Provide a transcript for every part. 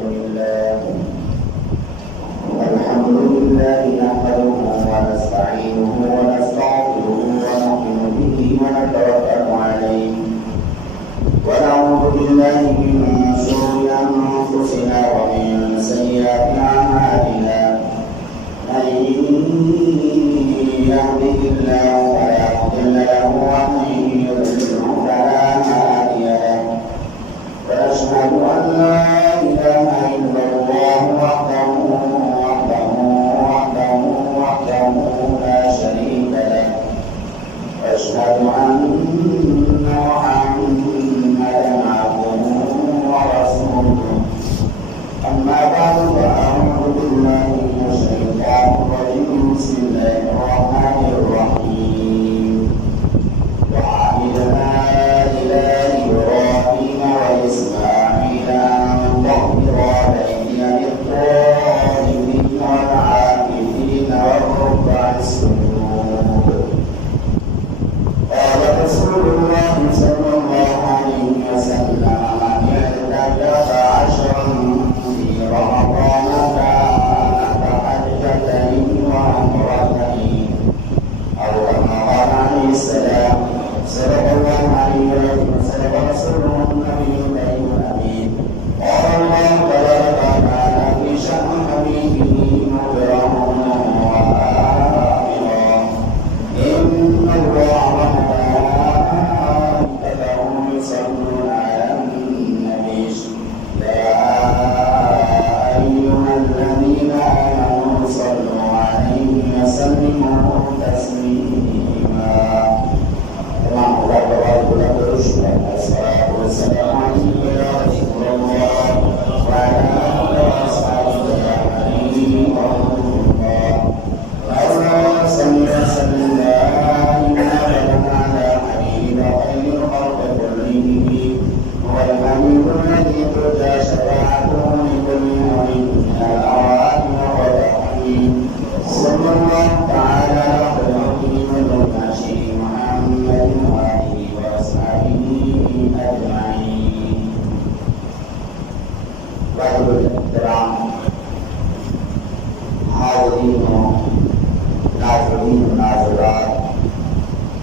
الحمد لله نحمده ونستعينه ونستغفره ونؤمن به ونتوكل عليه ونعوذ بالله من شرور أنفسنا ومن سيئات أعمالنا من يهده الله فلا مضل له ومن يضلل فلا هادي له وأشهد أن لا إله إلا الله وحده لا شريك له وأشهد أن محمدا عبده ورسوله أما بعد فأعوذ بالله من الشيطان الرجيم بسم الله الرحمن الرحيم وعهدنا إلى إبراهيم وإسماعيل أن طهرا بيتي للطائفين والعاكفين والركع السجود قال رسول الله صلى الله عليه وسلم من يتكلف عشرا في رمضان كان كحجتين وعمرتين أو كما قال عليه السلام صدق الله عليه وسلم رسوله النبي الكريم الأمين قال الله تبارك وتعالى في شأن حبيبه مخبرا وآمرا إن الله وملائكته يصلون على النبي يا أيها الذين آمنوا صلوا عليه وسلموا تسليما تمام الله تبارك وتعالى الصلاة والسلام عليك يا رسول الله وعلى آله وأصحابه أجمعين اللهم صل وسلم دائما أبدا على حبيبك خير الخلق كلهم هو الحبيب الذي ترجى شفاعته لكل مؤمن من الأوائل والرحيم صلى الله تعالى على خلقه والماشي محمد وآله وأصحابه أجمعين. واجب الاحترام حاضرین و ناظرین و ناظرات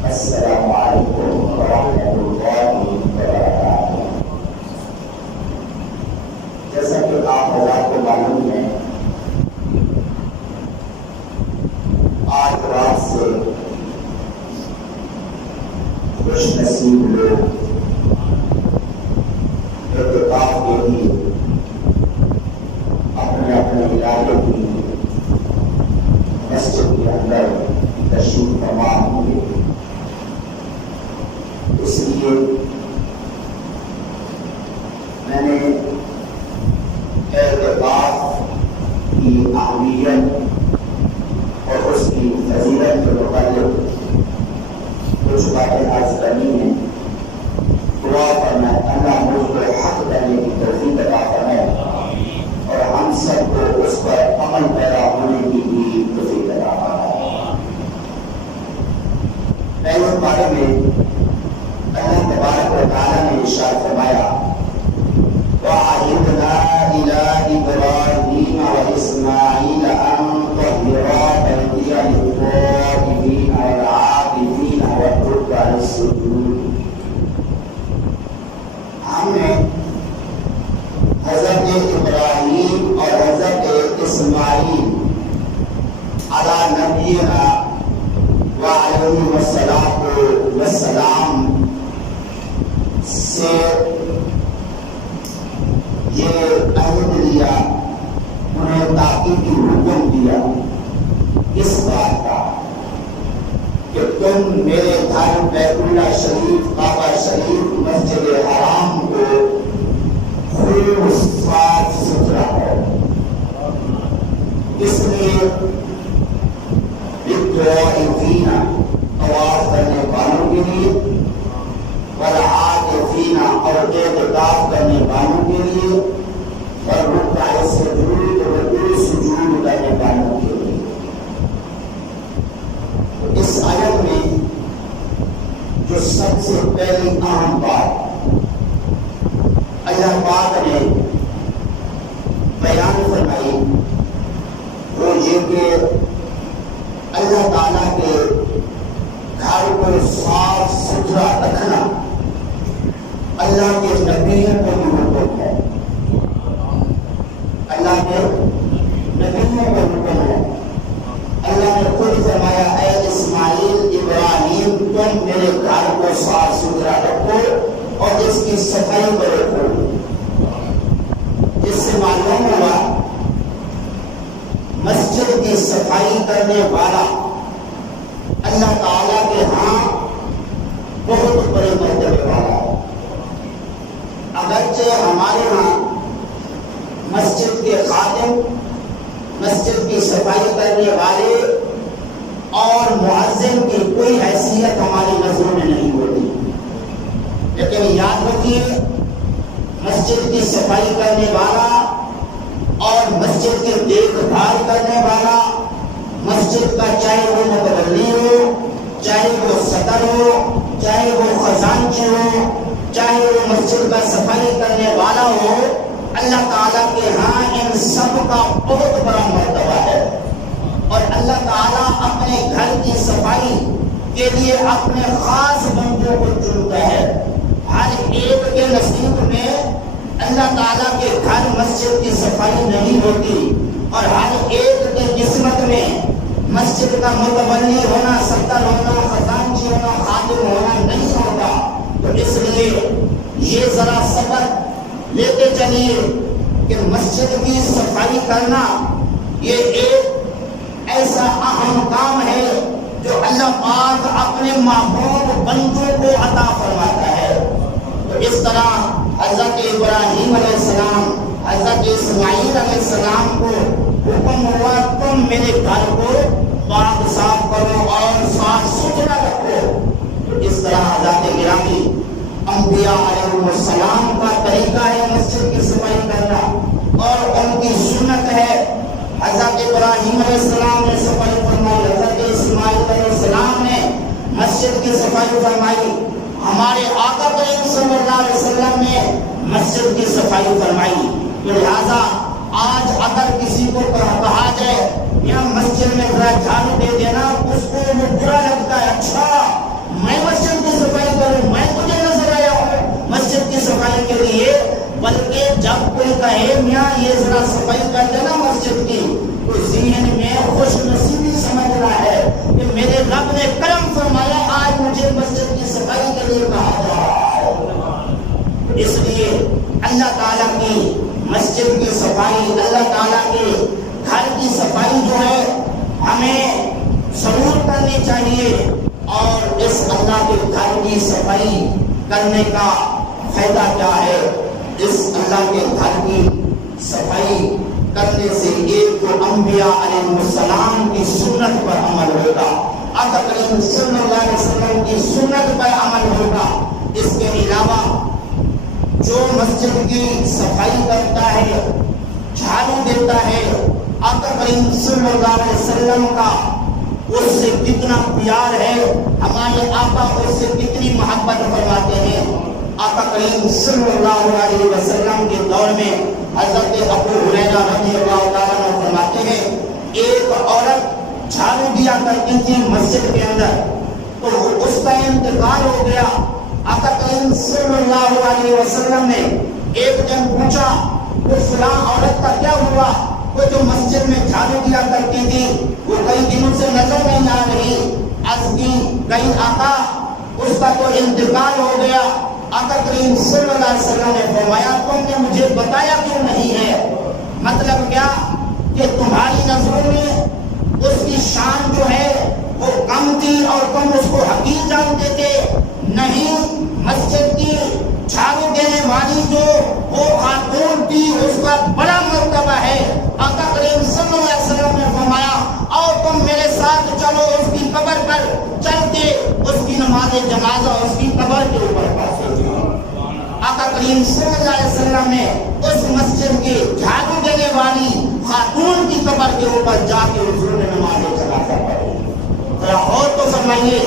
السلام علیکم ورحمۃ اللہ وبرکاتہ. جیسا کہ آپ حضرات کو معلوم ہے آج رات سے خوش نصیب لوگ اعتکاف کے لیے اپنے اپنے علاقے کی مسجد کے اندر تشریف فرما ہوں گے. اس لیے میں نے اعتکاف کی اہمیت اور اس کی فضیلت کے متعلق کچھ باتیں عرض کرنی ہیں. دعا فرمائے اللہ مجھ کو حق کرنے کی توفیق عطا فرمائے اور ہم سب کو اس پر عمل پیدا ہونے کی بھی توفیق عطا فرمائے. پہلے بارے میں اللہ تبارک و تعالیٰ نے ارشاد فرمایا وَعَهِدْنَا إِلَىٰ إِبْرَاهِيمَ وَإِسْمَاعِيلَ أَن طَهِّرَا بَيْتِيَ لِلطَّائِفِينَ وَالْعَاكِفِينَ وَالرُّكَّعِ السُّجُودِ. ہم نے حضرت ابراہیم اور حضرت اسماعیل علی نبینا وعلیہ السلام سے یہ عہد لیا, انہیں تاکیدی حکم دیا اس بات کا کہ تم میرے گھر بیت اللہ شریف کعبہ شریف مسجد حرام کو خوب صاف ستھرا کرو. اس لیے للطائفین طواف کرنے والوں کے لیے والعاکفین اور اعتکاف کرنے والوں کے لیے والرکع السجود رکوع سجود کرنے والوں کے لیے. اس آیت میں جو سب سے پہلی اہم بات اللہ پاک نے بیان فرمائی وہ یہ کہ اللہ تعالیٰ کے گھر کو صاف ستھرا رکھنا اللہ کے نبیوں کو بھی حکم ہے، اللہ کے نبیوں کو حکم ہے۔ اللہ نے خود فرمایا اے اسماعیل ابراہیم تم میرے گھر کو صاف ستھرا رکھو اور اس کی صفائی کو رکھو۔ جس سے معلوم ہوا مسجد کی صفائی کرنے والا اللہ تعالیٰ کے ہاں بہت بڑے مرتبے والا ہے۔ اگرچہ ہمارے ہاں مسجد کے خادم، مسجد کی صفائی کرنے والے اور مؤذن کی کوئی حیثیت ہماری نظروں میں نہیں ہوتی، لیکن یاد رکھیے مسجد کی صفائی کرنے والا اور مسجد کی دیکھ بھال کرنے والا، مسجد کا چاہے وہ متولی ہو، چاہے وہ صدر ہو، چاہے وہ خزانچی ہو، چاہے وہ مسجد کا صفائی کرنے والا ہو، اللہ تعالیٰ کے ہاں ان سب کا بہت بڑا مرتبہ ہے۔ اور اللہ تعالیٰ اپنے گھر کی صفائی کے لیے اپنے خاص بندوں کو چنتا ہے۔ ہر ایک کے نصیب میں اللہ تعالیٰ کے گھر مسجد کی صفائی نہیں ہوتی، اور ہر ایک کے قسمت میں مسجد کا متولی ہونا، صدر ہونا، خزانچی ہونا، خادم ہونا نہیں ہوتا۔ تو اس لیے یہ ذرا سبق لیتے چلیے کہ مسجد کی صفائی کرنا یہ ایک ایسا اہم کام ہے جو اللہ پاک اپنے محبوب بندوں کو عطا فرماتا ہے۔ تو اس طرح حضرت ابراہیم علیہ السلام، حضرت اسماعیل علیہ السلام کو حکم ہوا تم میرے گھر کو پاک صاف کرو اور صاف ستھرا رکھو۔ اس طرح حضرات گرامی انبیاء علیہ السلام کا طریقہ ہے مسجد کی صفائی کرنا، اور ان کی سنت ہے۔ حضرت ابراہیم علیہ السلام نے صفائی فرمائی، حضرت اسماعیل علیہ السلام نے مسجد کی صفائی فرمائی، ہمارے آقا کریم صلی اللہ علیہ وسلم نے مسجد کی صفائی فرمائی۔ تو لہذا آج اگر کسی کو کہا جائے یا مسجد میں ذرا جھاڑو دے دینا، اس کو وہ برا لگتا ہے، اچھا میں مسجد کی صفائی کروں، میں مجھے نظر آیا ہوں مسجد کی صفائی کے لیے۔ بلکہ جب کوئی کہے میاں یہ ذرا صفائی کر دینا مسجد کی، تو ذہن میں خوش نصیبی سمجھ رہا ہے کہ میرے رب نے کرم فرمایا، آج مجھے مسجد کی صفائی کے لیے کہا جا رہا ہے۔ اس لیے اللہ تعالیٰ کی مسجد کی صفائی، اللہ تعالیٰ کے گھر کی صفائی جو ہے ہمیں ضرور کرنی چاہیے۔ اور اس اللہ کے گھر کی صفائی کرنے کا فائدہ کیا ہے؟ اس اللہ کے گھر کی صفائی کرنے سے ایک تو انبیاء علیہ السلام کی سنت پر عمل ہوگا، آقا کریم صلی اللہ علیہ وسلم کی سنت پر عمل ہوگا۔ اس کے علاوہ جو مسجد کی صفائی کرتا ہے، جھاڑو دیتا ہے، آقا کریم صلی اللہ علیہ وسلم کا اس سے کتنا پیار ہے، ہمارے آقا اس سے کتنی محبت فرماتے ہیں۔ آقا کریم صلی اللہ علیہ وسلم کے دور میں حضرت ابو ہریرہ رضی اللہ تعالیٰ عنہ فرماتے ہیں ایک عورت جھاڑو دیا کرتی تھی مسجد کے اندر، تو اس کا انتقال ہو گیا۔ آقا کریم صلی اللہ علیہ وسلم نے ایک دن پوچھا وہ فلاں عورت کا کیا ہوا؟ وہ جو مسجد میں جھاڑو دیا کرتی تھی وہ کئی دنوں سے نظر نہیں آ رہی، عرض کی کہیں آقا اس کا تو انتقال ہو گیا۔ آقا کریم صلی اللہ علیہ وسلم نے فرمایا تم نے مجھے بتایا کیوں نہیں ہے؟ مطلب کیا کہ تمہاری نظروں میں اس کی شان جو ہے وہ کم تھی اور تم اس کو حقیر جانتے تھے؟ نہیں، مسجد کی جھاڑو دینے والی جو وہ خاتون تھی اس کا بڑا مرتبہ ہے۔ آقا کریم صلی اللہ علیہ وسلم نے فرمایا آؤ تم میرے ساتھ چلو اس کی قبر پر چل کے اس کی نماز جنازہ اس کی قبر کے اوپر پڑھو۔ آقا کریم صلی اللہ علیہ وسلم نے اس مسجد کی جھاڑو دینے والی خاتون کی قبر کے اوپر جا کے حضور نے نماز جنازہ پڑھی۔ ذرا اور تو فرمائیے،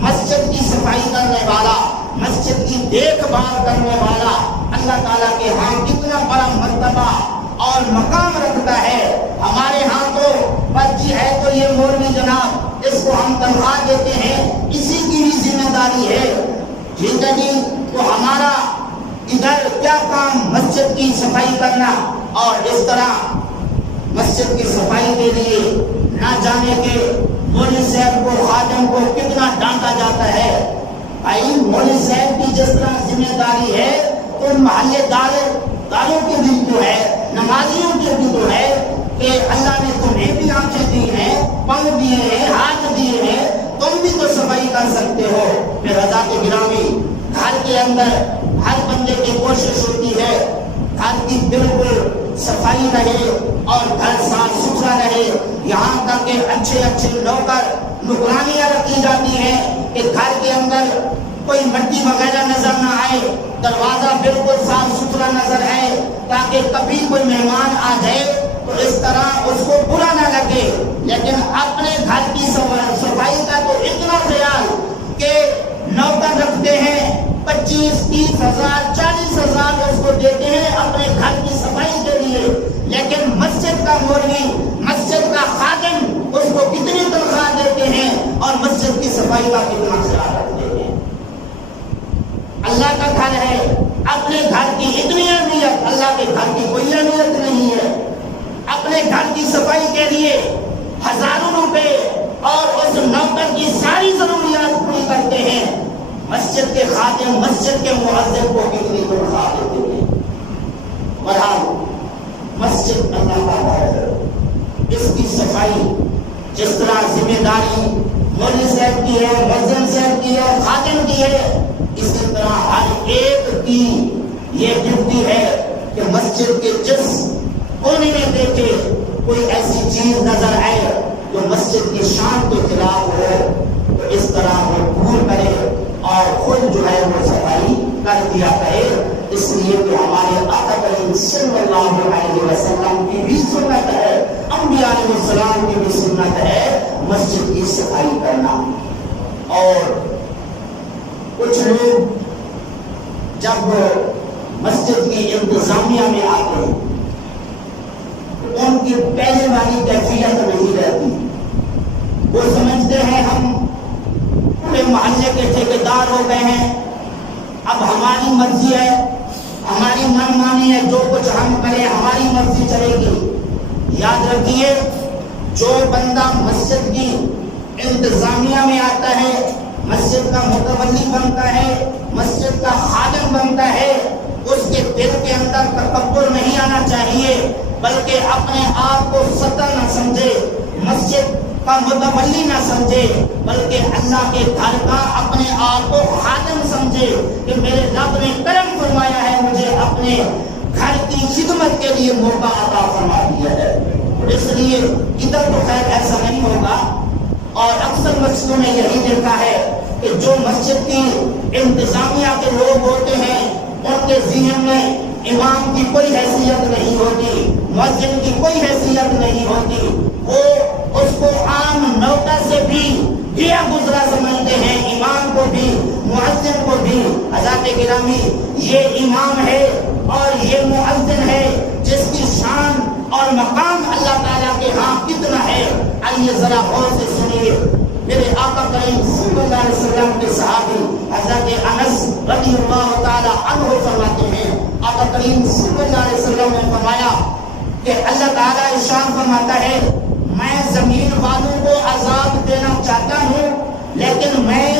مسجد کی صفائی کرنے والا، مسجد کی دیکھ بھال کرنے والا اللہ تعالیٰ کے ہاں کتنا بڑا مرتبہ اور اور مقام رکھتا ہے. ہمارے ہاں تو پرچی ہے تو یہ مولوی جناب اس کو ہم تنخواہ دیتے ہیں، اسی کی بھی ذمہ داری ہے. ٹھیک ہے جی. تو ہمارا ادھر کیا کام مسجد کی صفائی کرنا، اور اس طرح مسجد کی صفائی کے لیے نہ جانے کے مولوی صاحب کو خادم کو کتنا ڈانٹا جاتا ہے. بھائی مولوی صاحب کی جس طرح ذمہ داری ہے تو محلے داروں کی بھی تو ہے، نمازیوں کی بھی تو ہے کہ اللہ نے تمہیں بھی آنکھیں دی ہیں، پاؤں دیے ہیں، ہاتھ دیے ہیں، تم بھی تو صفائی کر سکتے ہو. پھر حضرات گرامی گھر کے اندر ہر بندے کی کوشش ہوتی ہے گھر کی بالکل صفائی رہے اور گھر صاف ستھرا رہے. یہاں تک کہ اچھے اچھے نوکر نگرانیاں رکھی جاتی ہیں کہ گھر کے اندر کوئی مٹی وغیرہ نظر نہ آئے، دروازہ بالکل صاف ستھرا نظر آئے تاکہ کبھی کوئی مہمان آ جائے تو اس طرح اس کو برا نہ لگے. لیکن اپنے گھر کی صفائی کا تو اتنا خیال کہ نوکر رکھتے ہیں 25-30 ہزار 40 ہزار اس کو دیتے ہیں اپنے گھر کی صفائی کے لیے، لیکن مسجد کا مولوی مسجد کا خادم اس کو کتنی تنخواہ دیتے ہیں اور مسجد کی صفائی کا کتنا خیال رکھتے ہیں. اللہ کا گھر ہے، اپنے گھر کی اتنی اہمیت اللہ کے گھر کی کوئی اہمیت نہیں ہے. اپنے گھر کی صفائی کے لیے ہزاروں روپے اور اس نوکر کی ساری ضروریات پوری کرتے ہیں. مسجد کے خادم مسجد کے مؤذن کو کتنی تنخواہ دیتے ہیں. بہرحال مسجد اللہ کا گھر ہے، اس کی صفائی جس طرح ذمہ داری مولوی صاحب کی ہے، مؤذن صاحب کی ہے، خادم کی ہے، اسی طرح ہر ایک کی یہ ڈیوٹی ہے کہ مسجد کے جس کونے میں دیکھے کوئی ایسی چیز نظر آئے جو مسجد کی شان کے خلاف ہو تو اس طرح وہ دور کرے اور خود جو ہے وہ صفائی کر دیا کرے. اس لیے کہ ہمارے آقا کریم صلی اللہ علیہ وسلم کی بھی سنت ہے، انبیاء علیہ السلام کی بھی سنت ہے مسجد کی صفائی کرنا. اور کچھ لوگ جب مسجد کی انتظامیہ میں آتے ہیں ان کی پہلے والی کیفیت نہیں رہتی. وہ سمجھتے ہیں ہم پورے محلے کے ٹھیکیدار ہو گئے ہیں، اب ہماری مرضی ہے، ہماری من مانی ہے، جو کچھ ہم کریں ہماری مرضی چلے گی. یاد رکھیے جو بندہ مسجد کی انتظامیہ میں آتا ہے، مسجد کا متولی بنتا ہے، مسجد کا خادم بنتا ہے، اس کے دل کے اندر تکبر نہیں آنا چاہیے بلکہ اپنے آپ کو سطح نہ سمجھے، مسجد کا متولی نہ سمجھے بلکہ اللہ کے گھر کا اپنے آپ کو خادم سمجھے کہ میرے رب نے کرم فرمایا ہے، مجھے اپنے گھر کی خدمت کے لیے موقع عطا فرما دیا ہے. اس لیے ادھر تو خیر ایسا نہیں ہوگا، اور اکثر مسجدوں میں یہی دیکھا ہے کہ جو مسجد کی انتظامیہ کے لوگ ہوتے ہیں ان کے ذہن میں امام کی کوئی حیثیت نہیں ہوتی، مؤذن کی کوئی حیثیت نہیں ہوتی، وہ اس کو عام نوکر سے بھی گیا گزرا سمجھتے ہیں، امام کو بھی مؤذن کو بھی. حضرات گرامی یہ امام ہے اور یہ مؤذن ہے جس کی شان اور مقام اللہ تعالیٰ کے ہاں کتنا ہے. آئیے ذرا غور سے سنیے. میرے آقا کریم صلی اللہ علیہ وسلم کے صحابی حضرت انس رضی اللہ تعالیٰ عنہ فرماتے ہیں، آقا کریم صلی اللہ علیہ وسلم نے فرمایا کہ اللہ تعالیٰ ارشاد فرماتا ہے میں زمین والوں کو عذاب دینا چاہتا ہوں لیکن میں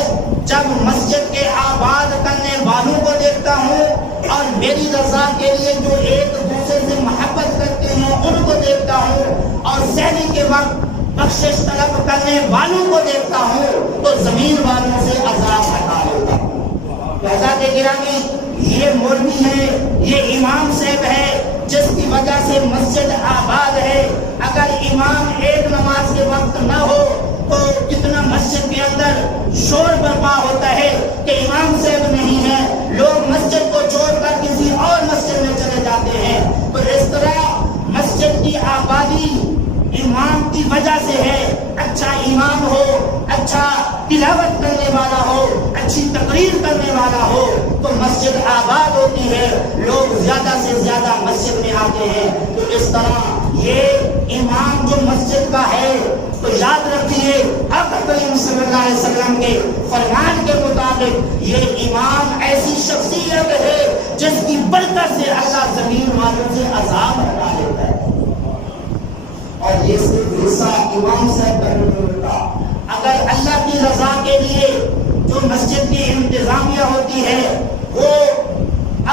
جب مسجد کے آباد کرنے والوں کو دیکھتا ہوں اور میری رضا کے لیے جو ایک دوسرے سے محبت کرتے ہیں ان کو دیکھتا ہوں اور سحری کے وقت بخشش طلب کرنے والوں کو دیکھتا ہوں تو زمین والوں سے عذاب ہٹا لیتا ہوں. حضرات گرامی یہ مولوی ہے، یہ امام صاحب ہے جس کی وجہ سے مسجد آباد ہے. اگر امام ایک نماز کے وقت نہ ہو تو کتنا مسجد کے اندر شور برپا ہوتا ہے کہ امام صاحب نہیں ہے، لوگ مسجد کو چھوڑ کر کسی اور مسجد میں چلے جاتے ہیں. تو اس طرح مسجد کی آبادی امام کی وجہ سے ہے. اچھا امام ہو، اچھا تلاوت کرنے والا ہو، اچھی تقریر کرنے والا ہو تو مسجد آباد ہوتی ہے، لوگ زیادہ سے زیادہ مسجد میں آتے ہیں۔ تو اس طرح یہ امام جو مسجد کا ہے، تو یاد رکھیے آقا کریم صلی اللہ علیہ وسلم کے فرمان کے مطابق یہ امام ایسی شخصیت ہے جس کی برکت سے اللہ زمین والوں سے عذاب ہٹا لیتا ہے، اور یہ صرف حصہ امام صاحب کا نہیں ہوتا۔ اگر اللہ کی رضا کے لیے جو مسجد کی انتظامیہ ہوتی ہے وہ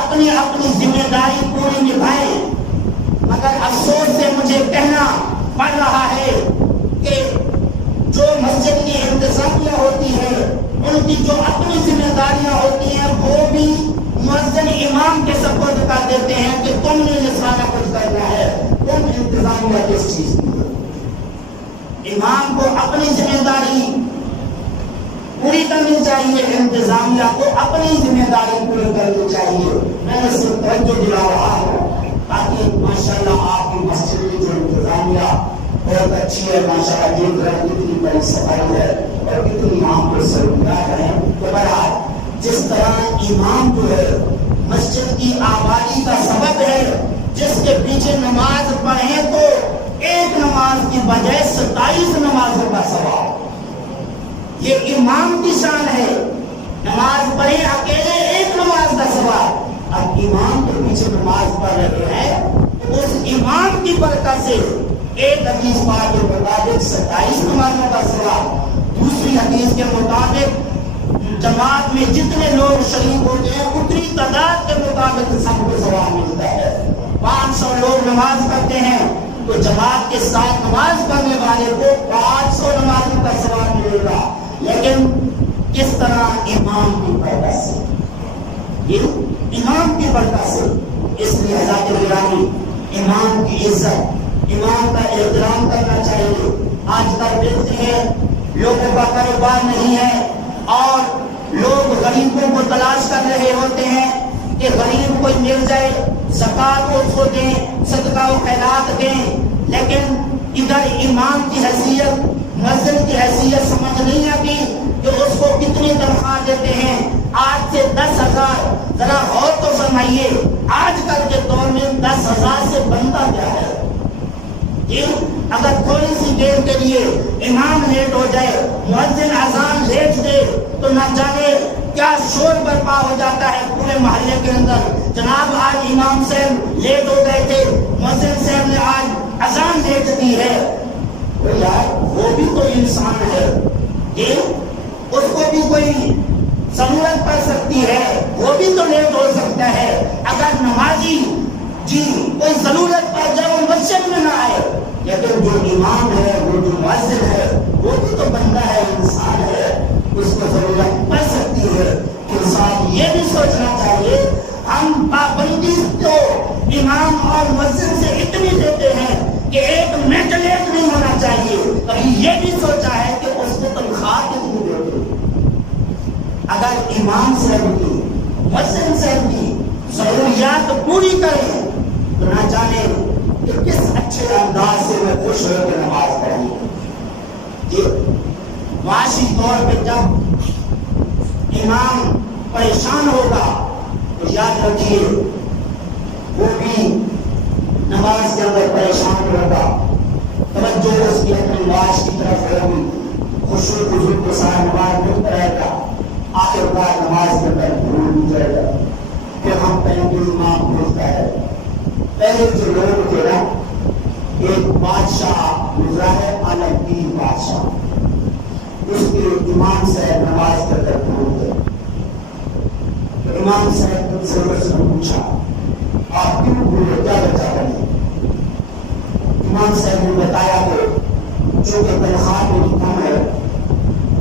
اپنی اپنی ذمہ داری پوری نبھائیں، مگر افسوس سے مجھے کہنا پڑ رہا ہے کہ جو مسجد کی انتظامیہ ہوتی ہے ان کی جو اپنی ذمہ داریاں ہوتی ہیں وہ بھی مؤذن امام کے سپرد کر دیتے ہیں کہ تم نے یہ سارا کچھ کرنا ہے، تم انتظامیہ کس چیز کی ہے۔ امام کو اپنی ذمہ داری پوری کرنی چاہیے، انتظامیہ کو اپنی ذمہ داری پوری کرنی چاہیے۔ میں نے صرف توجہ دلا رہا ہوں تاکہ ماشاءاللہ آپ کی مسجد کی جو انتظامیہ بہت اچھی ہے، ماشاءاللہ دیکھ رہے ہیں کتنی بڑی صفائی ہے اور کتنی عام پر سہولیات ہیں۔ تو بہرحال جس طرح امام جو ہے مسجد کی آبادی کا سبب ہے، جس کے پیچھے نماز پڑھیں تو ایک نماز کی بجائے 27 نمازوں کا ثواب، یہ امام کی شان ہے۔ نماز پڑھیں اکیلے ایک نماز کا ثواب، اب امام کے پیچھے نماز پڑھ رہے ہیں، اس امام کی برکت سے ایک حدیث پاک کے مطابق 27 نمازوں کا ثواب، دوسری حدیث کے مطابق جماعت میں جتنے لوگ شریک ہوتے ہیں اتنی تعداد کے مطابق سب کو ثواب ملتا ہے۔ 500 لوگ نماز پڑھتے ہیں تو جماعت کے ساتھ نماز پڑھنے والے کو 500 نمازوں کا ثواب ملے گا، لیکن کس طرح؟ امام کی برکت سے، یہ امام کی برکت سے۔ اس لیے حضرات گرامی امام کی عزت، امام کا احترام کرنا چاہیے۔ آج کل دیکھتے ہیں لوگوں کا کاروبار نہیں ہے اور لوگ غریبوں کو تلاش کر رہے ہوتے ہیں کہ غریب کوئی مل جائے، زکات اس کو دیں، صدقہ و خیرات دیں، لیکن ادھر امام کی حیثیت، مؤذن کی حیثیت سمجھ نہیں آتی کہ اس کو کتنی تنخواہ دیتے ہیں۔ آج سے 10,000، ذرا غور تو فرمائیے آج کل کے دور میں 10,000 سے بنتا کیا ہے؟ اگر تھوڑی سی دیر کے لیے امام لیٹ ہو جائے، مؤذن اذان لیٹ دے تو نہ جانے کیا شور برپا ہو جاتا ہے پورے محلے کے اندر۔ جناب آج امام صاحب لیٹ ہو گئے تھے، مؤذن صاحب نے آج اذان لیٹ دی ہے۔ یار وہ بھی تو انسان ہے، اس کو بھی کوئی ضرورت پڑ سکتی ہے، وہ بھی تو لیٹ ہو سکتا ہے۔ اگر نمازی کوئی ضرورت پڑ جائے وہ مسجد میں نہ آئے، لیکن جو امام ہے، وہ جو مؤذن ہے، وہ بھی تو بندہ ہے، انسان ہے، اس کو ضرورت پڑ سکتی ہے۔ انسان یہ بھی سوچنا چاہیے ہم پابندی تو امام اور مؤذن سے اتنی دیتے ہیں کہ ایک منٹ لیٹ نہیں ہونا چاہیے، کبھی یہ بھی سوچا ہے کہ اس کو تنخواہ کتنی دیتے۔ اگر امام صاحب کی، مؤذن صاحب کی ضروریات پوری کریں تو نہ جانے کہ کس اچھے انداز سے میں خوش ہو کے نماز پڑھی۔ معاشی طور پہ جب امام پریشان ہوگا تو یاد رکھیے وہ بھی نماز کے اندر پریشان ہوگا، توجہ اس کی اپنی معاش کی طرف ہوگی، خشوع و خضوع کے ساتھ نماز نہیں پڑھے گا، آخر کار نماز کے اندر بھول جائے گا۔ پھر ہم کہیں گے امام بھولتا ہے۔ پہلے جو لوگ تھے نا، ایک بادشاہ گزرا ہے، عالمگیر بادشاہ، اس کے امام صاحب نماز کے اندر بھول گئے۔ امام صاحب نے سے پوچھا آپ کیوں بھولے، کیا وجہ بنی؟ امام صاحب نے بتایا کہ چونکہ تنخواہ میری کم ہے،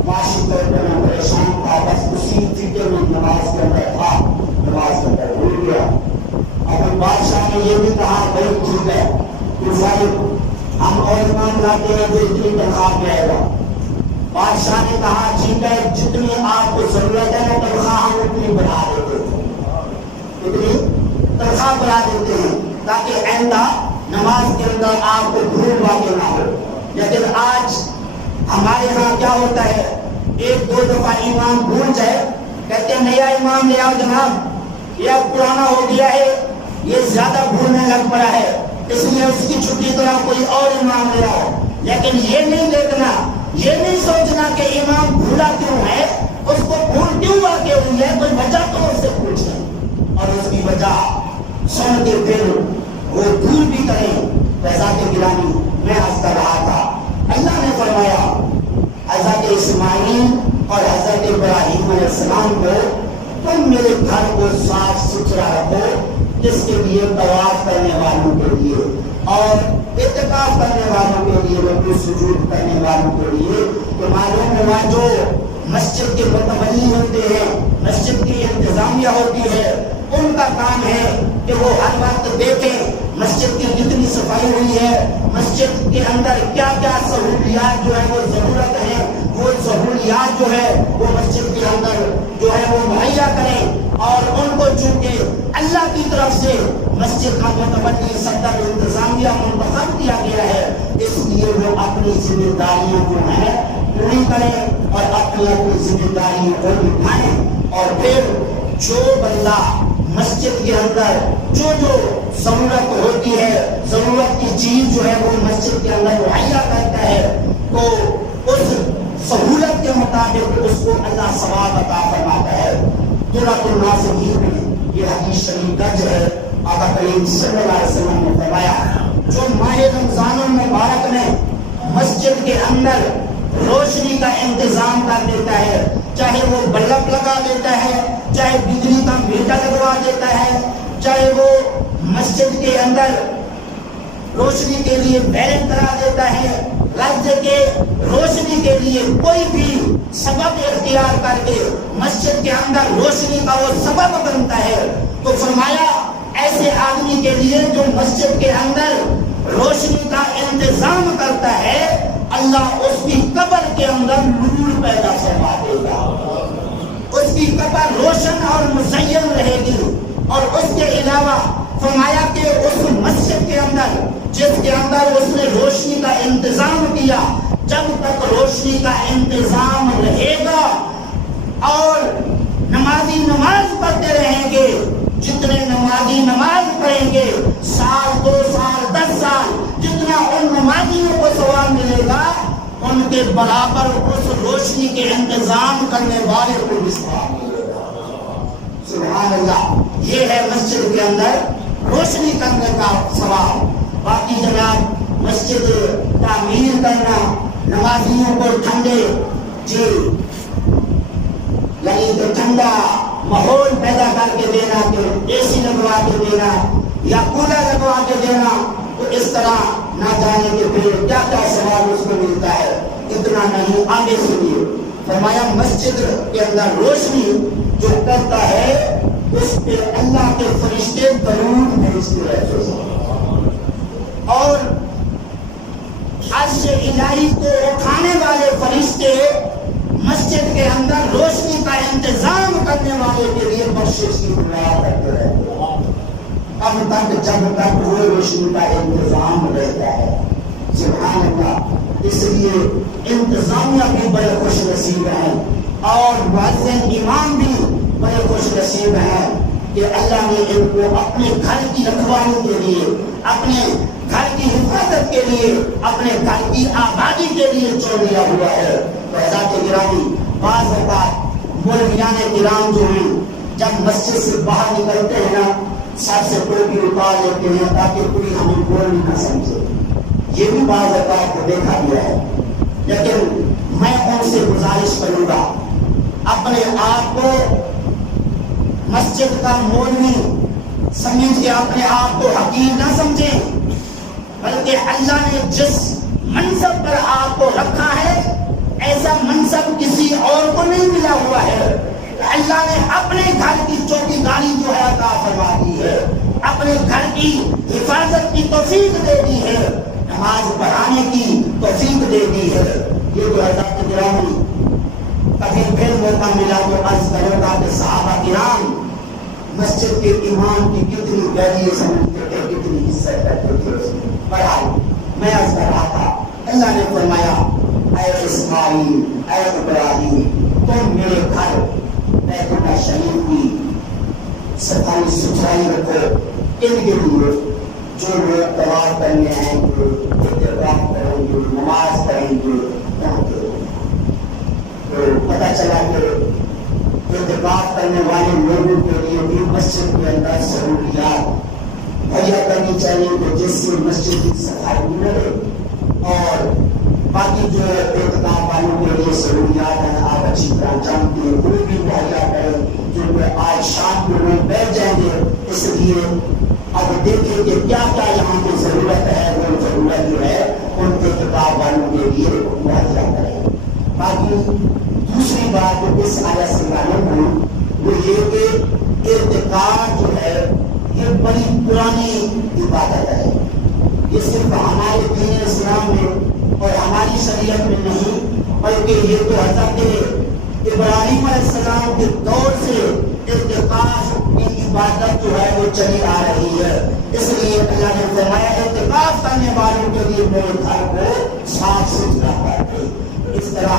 معاشی طور پر میں پریشان تھا، بس اسی فکر میں نماز کے اندر تھا، نماز کے اندر بھول گیا۔ اب بادشاہ نے یہ بھی کہا بہت ٹھیک ہے کہ صاحب ہم اور ایمان لاتے ہیں تو اتنی تنخواہ پائے گا۔ بادشاہ نے کہا ٹھیک ہے، جتنی آپ کو ضرورت ہے نا تنخواہ ہم اتنی بڑھا دیتے ہیں، اتنی تنخواہ بڑھا دیتے ہیں تاکہ آئندہ نماز کے اندر آپ کو بھول واقع نہ ہو۔ لیکن آج ہمارے ہاں کیا ہوتا ہے، ایک دو دفعہ ایمان بھول جائے کہتے ہیں نیا امام لے آؤ جناب، یہ اب پرانا ہو گیا ہے، یہ زیادہ بھولنے لگ پڑا ہے، اس لیے اس کی چھٹی طرح کوئی اور امام لے آؤ۔ لیکن یہ نہیں دیکھنا، یہ نہیں سوچنا کہ امام بھولا کیوں ہے، اس کو بھول کیوں واقع ہوئی ہے، کوئی وجہ تو اس سے پوچھیں اور اس کی وجہ سن کے پھر وہ دور بھی کریں۔ حضرت گرامی میں عرض کر رہا تھا، اللہ نے فرمایا حضرت اسماعیل اور حضرت ابراہیم علیہ السلام کو تم میرے گھر کو صاف ستھرا رکھو، جس کے لیے طواف کرنے والوں کے لیے اور اعتکاف کرنے والوں کے لیے، رکوع سجود کرنے والوں کے لیے، تو معلوم ہوا جو مسجد کے متولی ہوتے ہیں، مسجد کی انتظامیہ ہوتی ہے، ان کا کام ہے کہ وہ ہر وقت دیکھیں مسجد کی کتنی صفائی ہوئی ہے، مسجد کے اندر کیا کیا سہولیات جو ہے وہ ضرورت ہے، وہ سہولیات جو ہے وہ مسجد کے اندر جو ہے وہ مہیا کریں۔ اور ان کو چونکہ اللہ کی طرف سے مسجد کا متولی صدر انتظامیہ منتخب کیا گیا ہے، اس لیے وہ اپنی ذمہ داریاں جو ہیں پوری کریں اور اپنی ذمہ داریوں کو نبھائیں۔ اور پھر جو بندہ مسجد کے اندر جو ضرورت ہوتی ہے، ضرورت کی چیز جو ہے وہ مسجد کے اندر مہیا کرتا ہے، تو اس سہولت کے مطابق اس کو اللہ ثواب عطا فرماتا ہے۔ سورۃ الناظرین میں یہ حدیث شریف درج ہے، آقا کریم صلی اللہ علیہ وسلم نے فرمایا جو ماہ رمضان المبارک میں مسجد کے اندر روشنی کا انتظام کر دیتا ہے، چاہے وہ بلب لگا دیتا ہے، چاہے بجلی کا میٹر لگوا دیتا ہے، چاہے وہ مسجد کے اندر روشنی کے لیے بیرن کرا دیتا ہے، لفظ کے روشنی کے لیے کوئی بھی سبب اختیار کر کے مسجد کے اندر روشنی کا وہ سبب بنتا ہے، تو فرمایا ایسے آدمی کے لیے جو مسجد کے اندر روشنی کا انتظام کرتا ہے، اللہ اس کی قبر کے اندر نور پیدا فرما دے گا، اس کی قبر روشن اور مزین رہے گی۔ اور اس کے علاوہ فرمایا کہ اس مسجد کے اندر جس کے اندر اس نے روشنی کا انتظام کیا، جب تک روشنی کا انتظام رہے گا اور نمازی نماز پڑھتے رہیں گے، جتنے نمازی نماز پڑھیں گے، سال 2 سال 10 سال جتنا ان نمازیوں کو ثواب ملے گا، ان کے برابر اس روشنی کے انتظام کرنے والے کو بھی ثواب ملے گا۔ سبحان اللہ، یہ ہے مسجد کے اندر روشنی کرنے کا ثواب۔ باقی جناب مسجد تعمیر کرنا، نمازیوں کو ٹھنڈے یعنی کہ ٹھنڈا ماحول پیدا کر کے دینا، کہ اے سی لگوا کے دینا یا کولر لگوا کے دینا، تو اس طرح نہ جانے کے پھر کیا کیا ثواب اس کو ملتا ہے، اتنا نہیں۔ آگے سنیے، فرمایا مسجد کے اندر روشنی جو کرتا ہے اس پہ اللہ کے فرشتے درود بھیجتے رہتے ہیں، اور عرش الہی کو اٹھانے والے فرشتے مسجد کے اندر روشنی کا انتظام کرنے والے کے لیے بخشش کی دعا کرتے رہتے ہیں، اب تک جب تک وہ روشنی کا انتظام رہتا ہے۔ سبحان اللہ، اس لیے انتظامیہ بھی بڑے خوش نصیب ہیں اور مؤذن امام بھی بڑے خوش نصیب ہیں کہ اللہ نے ان کو اپنے گھر کی رکھوالی کے لیے، اپنے گھر کی حفاظت کے لیے، اپنے گھر کی آبادی کے لیے چن لیا ہوا ہے۔ حضرات گرامی، بعض اوقات مولویان کرام جو ہیں جب مسجد سے باہر نکلتے ہیں نا، سر سے ٹوپی اتار لیتے ہیں تاکہ کوئی ہمیں بول نہ سمجھے، یہ بھی بعض اوقات دیکھا گیا ہے۔ لیکن میں ان سے گزارش کروں گا، اپنے آپ کو مسجد کا مولوی سمجھ کے اپنے آپ کو حقیر نہ سمجھیں، بلکہ اللہ نے جس منصب پر آپ کو رکھا ہے ایسا منصب کسی اور کو نہیں ملا ہوا ہے۔ اللہ نے اپنے گھر کی چوکی داری جو ہے عطا فرما دی ہے، اپنے گھر کی حفاظت کی توفیق دے دی ہے، نماز پڑھانے کی توفیق دے دی ہے۔ یہ جو حضرات گرامی، کبھی پھر موقع ملا تو عرض کروں گا کہ صحابہ کرام مسجد کے امام کی کتنی ویلیو سمجھتے تھے، کتنی عزت کرتے تھے۔ بہرحال میں عرض کر رہا تھا، اللہ نے فرمایا اے اسماعیل، اے ابراہیم، تم میرے گھر بیت اللہ شریف کی صفائی ستھرائی رکھو. ان کے لیے جو لوگ طواف کرنے ہیں، جو اعتکاف کریں گے، نماز پڑھیں گے، تو پتہ چلا کہ اعتکاف کرنے والے لوگوں کے لیے بھی مسجد کے اندر سہولیات مہیا کرنی چاہیے کہ جس سے مسجد کی صفائی بھی رہے، اور باقی جو اعتکاف والوں کے لیے سہولیات ہیں آپ اچھی طرح جانتے ہیں، وہ بھی مہیا کریں، کیونکہ آج شام کو لوگ بیٹھ جائیں گے. اس لیے اب دیکھیں کہ کیا کیا یہاں کی ضرورت ہے، وہ ضرورت جو ہے ان اعتکاف والوں کے لیے مہیا کریں. باقی دوسری بات جو اس آیت سے معلوم ہوئی وہ یہ کہ اعتکاف جو ہے یہ بڑی پرانی عبادت ہے. یہ صرف ہمارے دین اسلام میں اور ہماری شریعت میں نہیں، بلکہ یہ تو حضرت ابراہیم علیہ السلام کے دور سے اعتکاف کی عبادت جو ہے وہ چلی آ رہی ہے. اس لیے اللہ نے فرمایا اعتکاف کرنے والوں کے لیے میرے گھر کو صاف ستھرا کر دے. اس طرح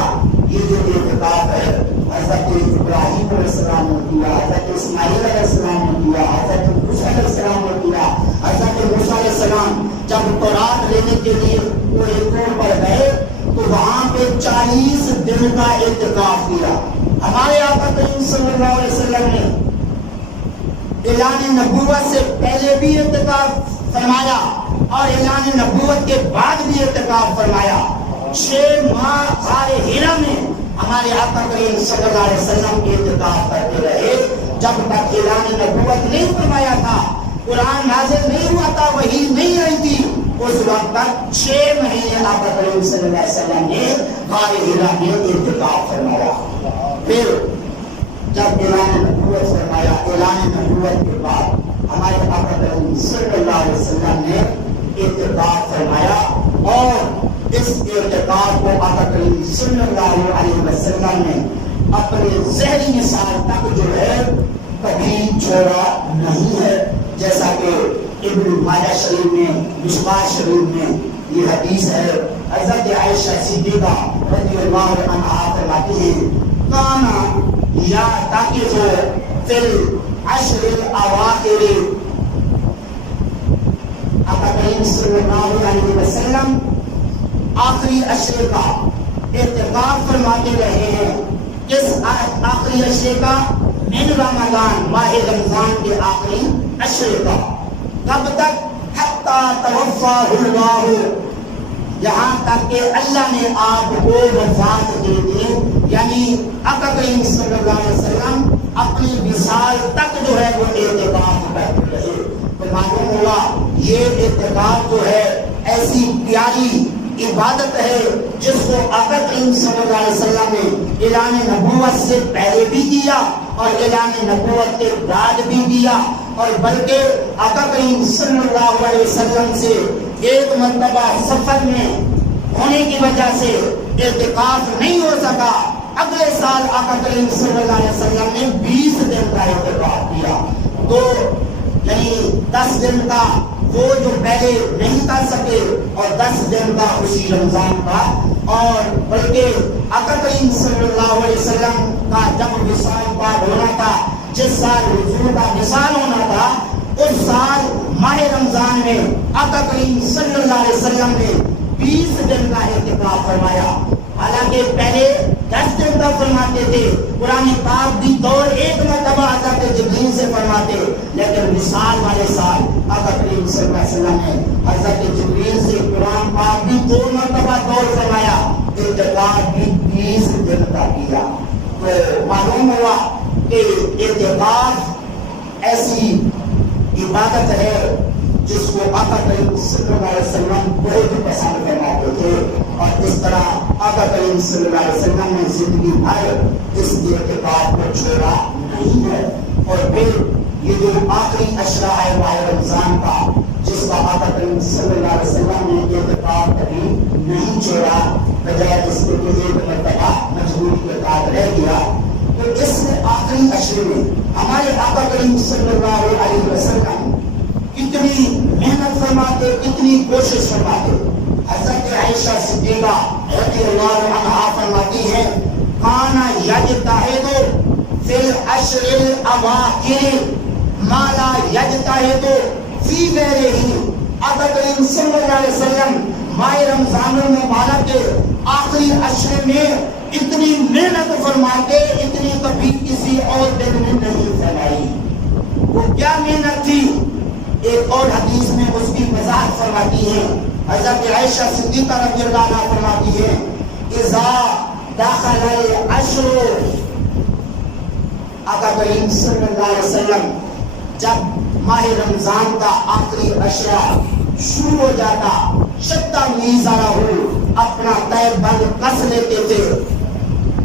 یہ جو اعتکاف ہے حضرت ابراہیم علیہ السلام نے کیا، حضرت اسماعیل علیہ السلام نے کیا، حضرت موسیٰ علیہ السلام نے کیا. حضرت موسیٰ علیہ السلام جب تورات لینے کے لیے وہ طور پر گئے تو وہاں پہ 40 دن کا اعتکاف کیا. ہمارے آقا کریم صلی اللہ علیہ وسلم نے اعلان نبوت سے پہلے بھی اعتکاف فرمایا اور اعلان نبوت کے بعد بھی اعتکاف فرمایا. 6 ماہ غار حرا میں ہمارے آقا کریم صلی اللہ علیہ وسلم اعتکاف کرتے رہے. جب تک اعلان نبوت نہیں فرمایا تھا، قرآن نازل نہیں ہوا تھا، وحی نہیں آئی تھی، اس وقت تک 6 مہینے آقا کریم صلی اللہ علیہ وسلم نے غار حرا میں اعتکاف فرمایا. پھر جب اعلان نبوت فرمایا، اعلان نبوت کے بعد ہمارے آقا کریم صلی اللہ علیہ وسلم نے اعتکاف فرمایا. اور اس اعتکاف کو آقا کریم صلی اللہ علیہ وسلم نے اپنے ظہری نصاب تک جو ہے کبھی چھوڑا نہیں ہے. جیسا کہ ابن ماجہ شریف میں، مشکوہ شریف میں یہ حدیث ہے. حضرت عائشہ صدیقہ رضی اللہ عنہا فرماتی ہیں کانا یعتکف فی العشر الاواخر. آقا کریم صلی اللہ علیہ وسلم آخری عشرے کا اعتکاف فرماتے رہے ہیں. کس آخری عشرے کا؟ من رمضان، ماہ رمضان کے آخری عشرے کا. کب تک؟ حتی توفاہ اللہ، یہاں تک کہ اللہ نے آپ کو وفات دے دی. یعنی آقا کریم صلی اللہ علیہ وسلم اپنی وصال تک جو ہے وہ اعتکاف کرتے رہے. تو معلوم ہوا یہ اعتکاف جو ہے ایسی پیاری عبادت ہے جس کو آقا کریم صلی اللہ علیہ وسلم نے اعلان نبوت سے پہلے بھی کیا اور اعلان نبوت کے بعد بھی کیا. اور بلکہ آقا کریم صلی اللہ علیہ وسلم سے ایک مرتبہ سفر میں ہونے کی وجہ سے اعتکاف نہیں ہو سکا. اگلے سال آقا کریم صلی اللہ علیہ وسلم نے 20 دن کا اعتکاف کیا. تو یعنی 10 دن کا وہ جو پہلے نہیں کر سکے اور 10 دن کا اسی رمضان کا. اور بلکہ آقا کریم صلی اللہ علیہ وسلم کا جب وصال پار ہونا تھا، جس سال حضور کا وصال ہونا تھا، اس سال ماہ رمضان میں آقا کریم صلی اللہ علیہ وسلم نے 20 دن کا اعتکاف فرمایا. حالانکہ پہلے 10 دن کا فرماتے تھے. قرآن پاک بھی دور ایک مرتبہ حضرت جبریل سے فرماتے، لیکن وصال والے سال آقا کریم صلی اللہ علیہ وسلم نے حضرت جبریل سے قرآن پاک بھی 2 مرتبہ دور فرمایا، اعتکاف بھی 20 دن کا کیا. تو معلوم ہوا کہ اعتکاف ایسی عبادت ہے جس کو آقا کریم صلی اللہ علیہ وسلم بہت پسند فرماتے تھے. اور اس طرح آقا کریم صلی اللہ علیہ وسلم نے زندگی بھر اس اعتکاف کو چھوڑا نہیں ہے. اور پھر یہ جو آخری عشرہ ہے ماہ رمضان کا، جس کا آقا کریم صلی اللہ علیہ وسلم نے اعتکاف کبھی نہیں چھوڑا، بجائے اس کے ایک مرتبہ مجبوری کے بعد رہ گیا. تو اس آخری عشرے میں ہمارے آقا کریم صلی اللہ علیہ وسلم کتنی محنت فرماتے، کتنی کوشش فرماتے. حضرت عائشہ صدیقہ رضی اللہ عنہا فرماتی ہیں کانا یجتہد فی العشر الاواخر ما لا یجتہد فی غیرہ. آقا کریم صلی اللہ علیہ وسلم ماہ رمضان المبارک کے آخری عشر میں اتنی محنت فرماتے اتنی کبھی کسی اور دن میں نہیں فرمائی. وہ کیا محنت تھی؟ ایک اور حدیث میں اس کی وضاحت فرماتی ہے. حضرت عائشہ صدیقہ رضی اللہ عنہا فرماتی ہے اذا داخل العشر، آقا کریم صلی اللہ علیہ وسلم جب ماہ رمضان کا آخری عشرہ شروع ہو جاتا شدہ میزارہ اپنا تہبند کس لیتے تھے.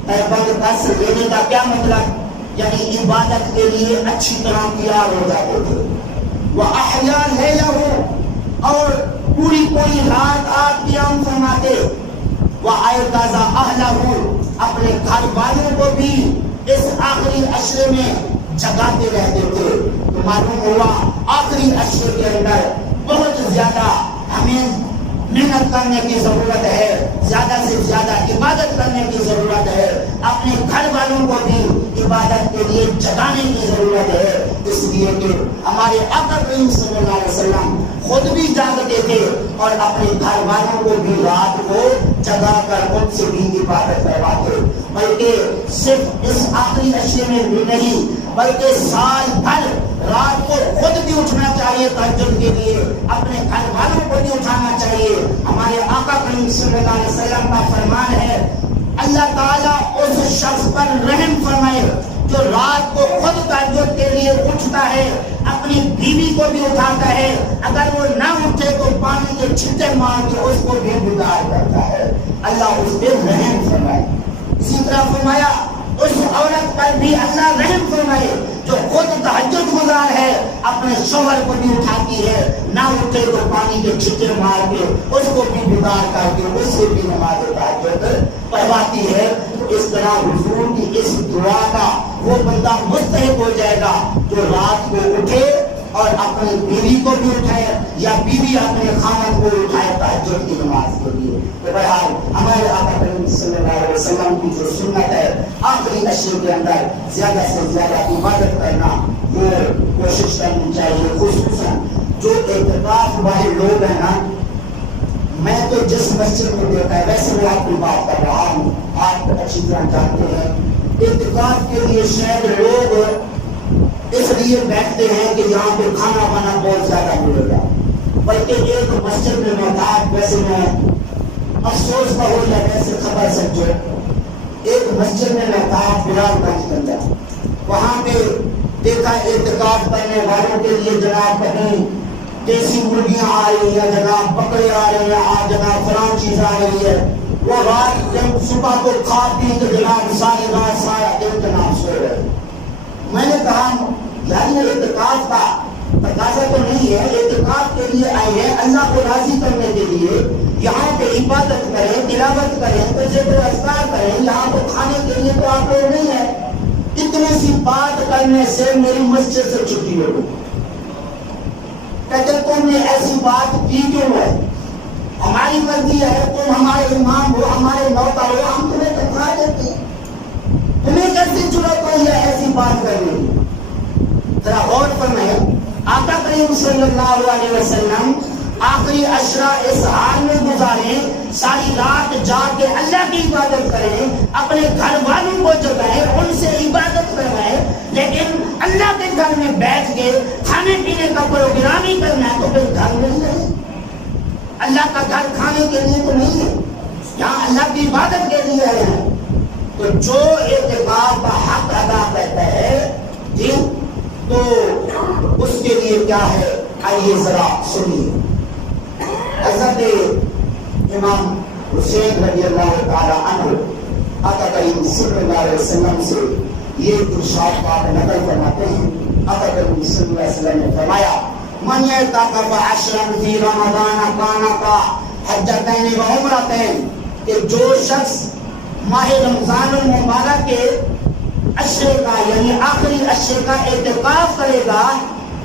تہبند کس لینے کا کیا مطلب؟ یعنی عبادت کے لیے اچھی طرح تیار ہو جاتے تھے. وَأَحْيَا لَيْلَهُ، اور پوری پوری رات آپ قیام فرماتے. وَأَيْقَظَ أَهْلَهُ، اپنے گھر والوں کو بھی اس آخری عشرے میں جگاتے رہتے تھے. تو معلوم ہوا آخری عشرے کے اندر بہت زیادہ ہمیں محنت کرنے کی ضرورت ہے، زیادہ سے زیادہ عبادت کرنے کی ضرورت ہے، اپنے گھر والوں کو بھی عبادت کے لیے جگانے کی ضرورت ہے. اس لیے کہ ہمارے آقا کریم صلی اللہ علیہ وسلم خود بھی جاگتے تھے اور اپنے گھر والوں کو بھی رات کو جگا کر ان سے بھی عبادت کرواتے. بلکہ صرف اس آخری عشرے میں بھی نہیں بلکہ سال بھر رات کو خود بھی اٹھنا چاہیے تہجد کے لیے، اپنے گھر والوں کو بھی اٹھانا چاہیے. ہمارے آقا کریم صلی اللہ علیہ وسلم کا فرمان ہے اللہ تعالیٰ اس شخص پر رحم فرمائے جو رات کو خود تہجد کے لیے اٹھتا ہے، اپنی بیوی کو بھی اٹھاتا ہے، اگر وہ نہ اٹھے تو پانی کے چھٹے مار کے اس کو بھی بیدار کرتا ہے. اللہ اس پہ رحم فرمائے. اسی طرح فرمایا اس عورت پر بھی اللہ رحم فرمائے جو خود تہجد گزار ہے، اپنے شوہر کو بھی اٹھاتی ہے، نہ اٹھے تو پانی کے چھٹے مار کے اس کو بھی بیدار کر کے اس سے بھی نماز تہجد پڑھواتی ہے. اس طرح حضور کی اس دعا کا وہ بندہ مستحق ہو جائے گا جو رات کو اٹھے اور اپنی بیوی کو بھی اٹھائے یا بیوی اپنے خاوند کو اٹھائے تہجد کی نماز کے لیے. تو بہرحال ہمارے آقا کریم صلی اللہ علیہ وسلم کی جو سنت ہے آخری عشرے کے اندر زیادہ سے زیادہ عبادت کرنا وہ کوشش کرنی چاہیے. خصوصاً جو اعتکاف والے لوگ ہیں نا، میں تو جس مسجد میں دیکھا ہے، ویسے میں آپ کی بات کر رہا ہوں، آپ اچھی طرح جانتے ہیں اعتکاف کے لیے شاید لوگ اس لیے بیٹھتے ہیں کہ یہاں پہ کھانا وانا بہت زیادہ ملے گا. بلکہ ایک مسجد میں تھا، ویسے میں افسوس کا ہو یا ویسے خبر سمجھو، ایک مسجد میں تھا بلال گنج کے اندر، وہاں پہ دیکھا اعتکاف کرنے والوں کے لیے جناب کہیں دیسی مرغیاں آ رہی ہیں، جناب بکرے آ رہے ہیں، جناب فلاں چیز آ رہی ہے. وہ رات جب صبح کو کھا پی کے جناب ساری رات سارا دن جناب سو رہے. میں نے کہا یار یہ اعتکاف کا تقاضا تو نہیں ہے، اعتکاف کے لیے آئے ہیں اللہ کو راضی کرنے کے لیے، یہاں پہ عبادت کریں، تلاوت کریں، ذکر اذکار کریں، یہاں پہ کھانے کے لیے تو آپ لوگ نہیں ہیں. اتنی سی بات کرنے سے میری مسجد سے چھٹی ہو گئی. کہتے تم نے ایسی بات کی کیوں ہے؟ ہماری مرضی ہے، تم ہمارے امام ہو، ہمارے نوکر ہو، ہم تمہیں تنخواہ دیتے ہیں، تمہیں کیسی ضرورت ہوئی ہے ایسی بات کرنے کی؟ ذرا غور فرمائیں. آقا کریم صلی اللہ علیہ وسلم آخری عشرہ اس حال میں گزاریں، ساری رات جاگ کے اللہ کی عبادت کریں، اپنے گھر والوں کو جگائیں، ان سے عبادت کروائیں. لیکن اللہ کے گھر میں بیٹھ کے کھانے پینے کا پروگرام ہی کرنا ہے تو پھر گھر نہیں ہے. اللہ کا گھر کھانے کے لیے تو نہیں ہے، یہاں اللہ کی عبادت کے لیے ہے. تو جو اعتکاف کا حق ادا کرتا ہے جی تو اس کے لیے کیا ہے، آئیے ذرا سنیے. حضرت امام حسین رضی اللہ تعالی عنہ آقا کریم صلی اللہ علیہ وسلم سے یہ ارشاد بات نقل فرماتے ہیں. آقا کریم صلی اللہ علیہ وسلم نے فرمایا من اعتکف عشرا فی رمضان کان حجتین و عمرتین، کہ جو شخص ماہ رمضان المبارک کے عشرے کا یعنی آخری عشرے کا اعتکاف کرے گا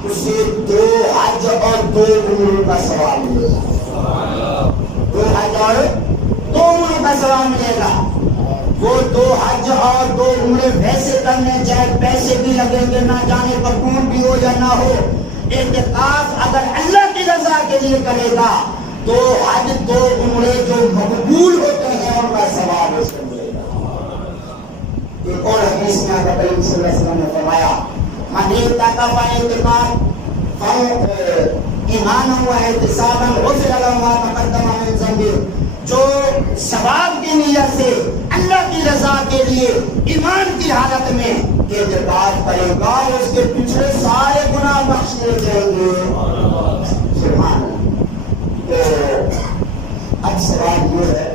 اسے 2 حج اور 2 عمروں کا ثواب ملے گا. 2 حج اور 2 عمروں کا ثواب ملے گا. وہ 2 حج اور 2 عمرے چاہے ویسے کرنے چاہے پیسے بھی لگیں گے نہ جانے قبول بھی ہو یا نہ ہو. اعتکاف اگر اللہ کی رضا کے لیے کرے گا تو حج 2 عمرے جو مقبول ہوتے ہیں ان کا ثواب اس کو ملے گا. ایک اور حدیث میں آقا کریم صلی اللہ علیہ وسلم نے فرمایا من اعتکف اعتکاف ایمان و احتسابا غفر له ما تقدم من ذنبه. جو ثواب کی نیت سے اللہ کی رضا کے لیے ایمان کی حالت میں اعتکاف کرے گا اس کے پچھلے سارے گناہ بخش دیے جائیں گے. سبحان اللہ. اب سوال یہ ہے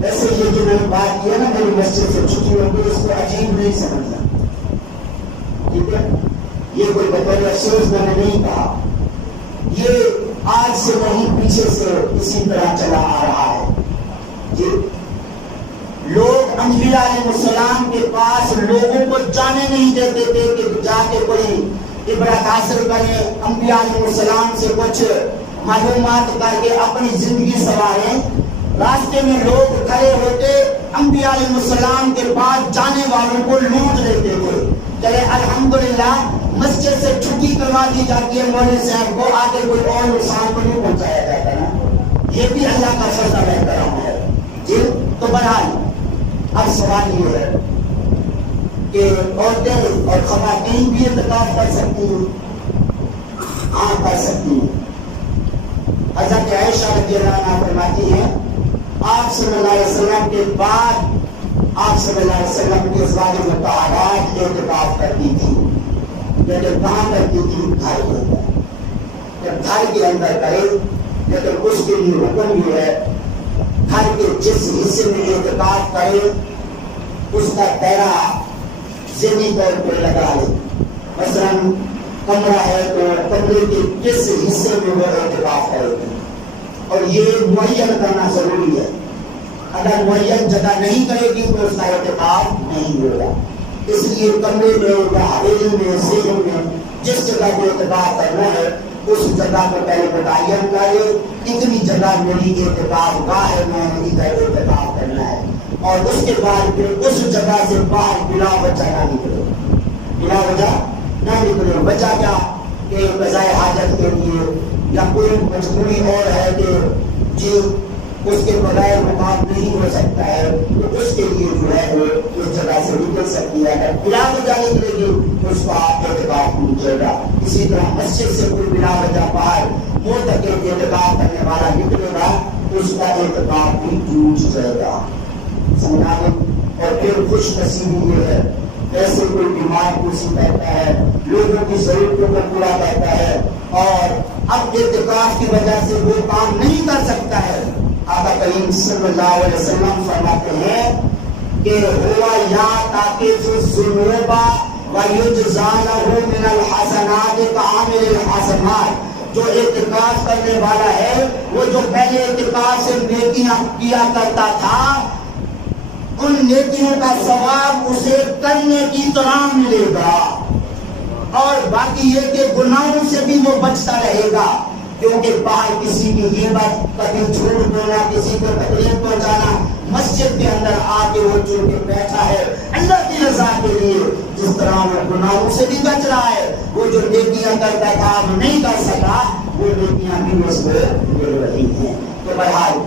ویسے یہ جو میں نے بات کی ہے نا میری مسجد سے چھٹی ہو گئی اس کو عجیب نہیں سمجھنا. ٹھیک ہے یہ کوئی بطور افسوس میں نے نہیں کہا. یہ آج سے نہیں پیچھے سے اسی طرح چلا آ رہا ہے. لوگ انبیاء علیہ السلام کے پاس لوگوں کو جانے نہیں دیتے تھے کہ جا کے کوئی عبرت حاصل کریں, انبیاء علیہ السلام سے کچھ معلومات کر کے اپنی زندگی سنواریں. راستے میں لوگ کھڑے ہوتے انبیاء علیہ السلام کے پاس جانے والوں کو لوٹ لیتے تھے. چلے الحمدللہ مسجد سے چھٹی کروا دی جاتی ہے مولوی صاحب کو, آگے کوئی اور نقصان کو نہیں پہنچایا جاتا نا. یہ بھی اللہ کا فضل ہے کرم ہے. جی تو بہرحال اب سوال یہ ہے کہ عورتیں اور خواتین بھی اعتکاف کر سکتی ہیں. ہاں کر سکتی ہیں. حضرت عائشہ رضی اللہ عنہا فرماتی ہیں آپ صلی اللہ علیہ وسلم کے بعد آپ صلی اللہ علیہ وسلم کی ازواج مطہرات اعتکاف کرتی تھی. لیکن کہاں کرتی تھی؟ گھر کے اندر. جب گھر کے اندر کرے لیکن اس کے لیے حکم یہ ہے گھر کے جس حصے میں اعتکاف کرے اس کا دائرہ ذہنی طور پہ لگا لے. مثلاً کمرہ ہے تو کمرے کے کس حصے میں وہ اعتکاف کرے گی اور یہ معین کرنا ضروری ہے. اگر معین جگہ نہیں کرے گی تو اس کا اعتکاف نہیں ہوگا. اس لیے کمرے میں یا حویلی میں ذہن میں جس جگہ کو اعتکاف کرنا ہے اس جگہ کو پہلے متعین کرے. اتنی جگہ میری اعتکاف گاہ ہے, میں نے ادھر اعتکاف کرنا ہے. اور اس کے بعد پھر اس جگہ سے باہر بلا وجہ نہ نکلے. بلا وجہ نہ نکلے. وجہ کیا کہ قضاء حاجت کے لیے یا کوئی مجبوری اور ہے کہ جی اس کے بغیر مقام نہیں ہو سکتا ہے تو اس کے لیے جو ہے وہ اس جگہ سے نکل سکتی ہے. اگر بلا وجہ نکلے گی تو اس کو آپ اعتکاف پہنچے گا. اسی طرح مسجد سے کوئی بلا وجہ باہر معتکف اعتکاف کرنے والا نکلے گا اس کا اعتکاف بھی ٹوٹ جائے گا. سمجھا گے. اور پھر خوش نصیبی یہ ہے ایسے کوئی بیمار کرسی کرتا ہے, لوگوں کی ضرورتوں کو پورا کرتا ہے اور اب اعتکاف کی وجہ سے وہ کام نہیں کر سکتا ہے. آقا کریم صلی اللہ علیہ وسلم فرماتے ہیں کہ ہوا یا تاکہ الذنوب ویجزا له من الحسنات کعامل الحسنات. جو اعتکاف کرنے والا ہے وہ جو پہلے اعتکاف سے نیکیاں کیا کرتا تھا ان نیکیوں کا ثواب اسے کرنے کی طرح ملے گا. اور باقی یہ کہ گناہوں سے بھی وہ بچتا رہے گا کیونکہ باہر کسی کی غیبت, کبھی جھوٹ بولنا, کسی کو تکلیف پہنچانا, مسجد کے اندر آ کے وہ چل کے بیٹھا ہے اللہ کی رضا کے لیے. جس طرح وہ گناہوں سے بھی بچ رہا ہے, وہ جو نیکیاں کرتا تھا وہ نہیں کر سکا, وہ نیکیاں بھی اس کو مل رہی ہیں. تو بہرحال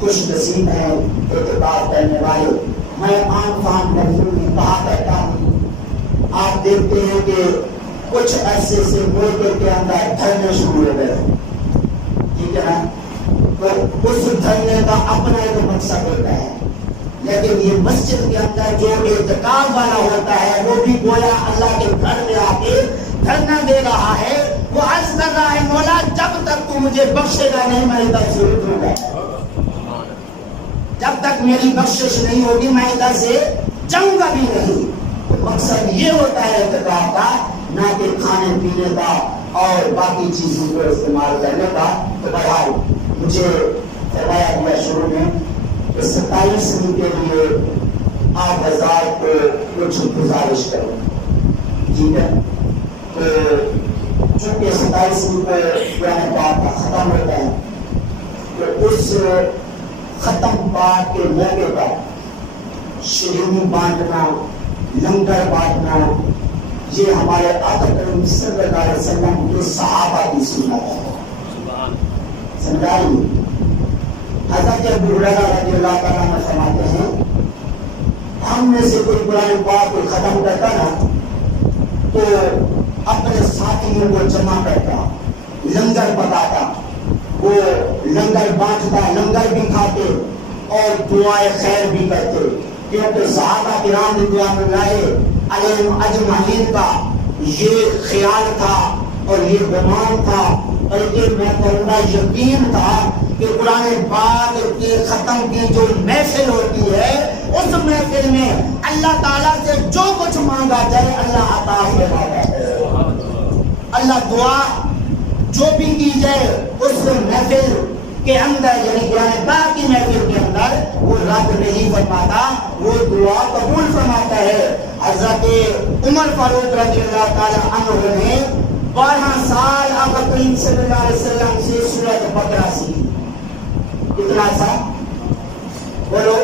خوش نصیب ہیں اعتکاف کرنے والے. میں عام فام لفظوں میں کہا کرتا ہوں, آپ دیکھتے ہیں کہ کچھ عرصے سے ملک کے اندر دھرنے شروع ہو گئے. ٹھیک ہے نا. تو اس دھرنے کا اپنا ایک مقصد ہوتا ہے, لیکن یہ مسجد کے اندر جو اعتکاف والا ہوتا ہے وہ بھی گویا اللہ کے گھر میں آ کے دھرنا دے رہا ہے. وہ عرض کر رہا ہے مولا جب تک تو مجھے بخشے گا نہیں میں ادھر سے اٹھوں گا, جب تک میری بخشش نہیں ہوگی میں ادھر سے جاؤں گا بھی نہیں. مقصد یہ ہوتا ہے اعتکاف کا, نہ کہ کھانے پینے کا اور باقی چیزوں کو استعمال کرنے کا. تو بہرحال مجھے فرمایا گیا شروع میں کہ 27 کے لیے آپ حضرات کو کچھ گزارش کروں. ٹھیک ہے. تو چونکہ 27 کو قرآن پاک کا ختم ہوتا ہے تو اس ختم پاک کے موقع پر شیرینی بانٹنا, لنگر بانٹنا یہ ہمارے آقا کریم صلی اللہ علیہ وسلم کے صحابہ کی سنت ہے. سمجھائی حضرت ابو ہریرہ رضی اللہ تعالیٰ عنہ فرماتے ہیں ہم میں سے کوئی قرآن پاک کو ختم کرتا نا تو اپنے ساتھیوں کو جمع کرتا, لنگر پکاتا, وہ لنگر بانٹتا, لنگر بھی کھاتے اور دعائے خیر بھی کرتے, کیونکہ صحابہ کرام رضوان اللہ علیہم اجمعین کا یہ خیال تھا اور یہ گمان تھا بلکہ میں کہوں گا یقین تھا کہ قرآن پاک کے ختم کی جو محفل ہوتی ہے اس محفل میں اللہ تعالیٰ سے جو کچھ مانگا جائے اللہ عطا فرماتا ہے. اللہ دعا جو بھی کی جائے اس محفل کے اندر یعنی قرآن پاک کی محفل کے اندر وہ رد نہیں فرماتا, وہ دعا قبول فرماتا ہے. حضرت عمر فاروق رضی اللہ تعالیٰ عنہ نے 12 سال آقا کریم صلی اللہ علیہ وسلم سے سورۃ بقرہ سیکھی. کتنا سال بولو؟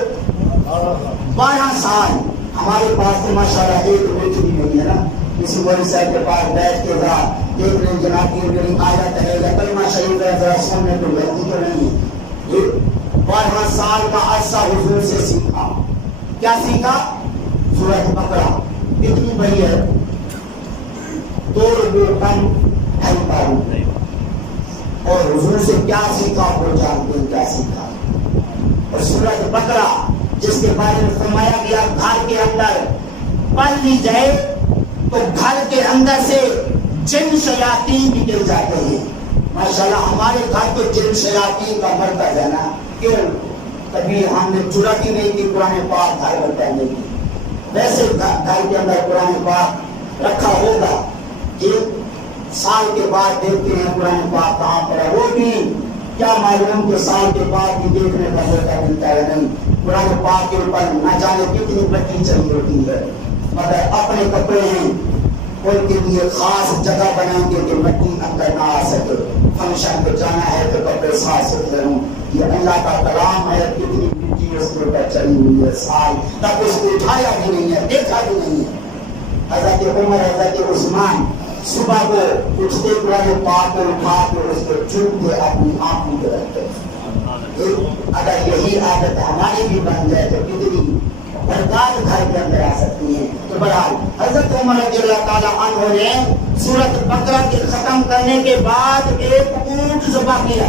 12 سال. ہمارے پاس تو ماشاءاللہ ایک بیٹی بھی نہیں ہے نا, کسی مولوی صاحب کے پاس بیٹھ کے ذرا دیکھ لیں جناب کی میری آیت ہے یا کلمہ شریف ہے ذرا سننے کو غلطی تو نہیں ہے. 12 سال کا عرصہ حضور سے سیکھا. کیا سیکھا؟ سورۃ بقرہ. کتنی بڑی ہے؟ 2 ربع کم 2.5 پاؤں. اور حضور سے کیا سیکھا وہ جانتے ہیں کیا سیکھا. اور سورۃ بقرہ جس کے بارے میں فرمایا گیا گھر کے اندر پڑھ لی جائے تو گھر کے اندر سے جن شیاطین نکل جاتے ہیں. ماشاءاللہ ہمارے گھر تو جن شیاطین کا مرکز ہے نا, کیوں کبھی ہم نے ضرورت ہی نہیں کی قرآن پاک گھر میں پڑھنے کی. ویسے گھر کے اندر قرآن پاک رکھا ہوگا کہ سال کے بعد دیکھتے ہیں قرآن پاک کہاں پر ہے, وہ بھی کیا معلوم کہ سال کے بعد بھی دیکھنے کا موقع ملتا ہے نہیں. قرآن پاک کے اوپر نہ جانے کتنی بٹی چلی ہوتی ہے, مگر اپنے کپڑے ہیں ان کے لیے خاص جگہ بنائیں گے کہ مٹی اندر نہ آ سکے. فنکشن پہ جانا ہے تو کپڑے صاف ستھرے ہوں. یہ اللہ کا کلام ہے, کتنی مٹی اس کے اوپر چلی ہوئی ہے سال تک اس کو اٹھایا بھی نہیں ہے, دیکھا بھی نہیں ہے. حضرت عمر حضرت عثمان صبح کو اٹھتے قرآن پاک کو اٹھا کے اس کو چوم کے اپنی آنکھوں پہ رکھتے. اگر یہی عادت ہماری بھی بن جائے تو کتنی برکات گھر کے اندر آ سکتی ہیں. تو بہرحال حضرت عمر رضی اللہ تعالیٰ عنہ نے سورۃ بقرہ کے ختم کرنے کے بعد ایک اونٹ ذبح کیا.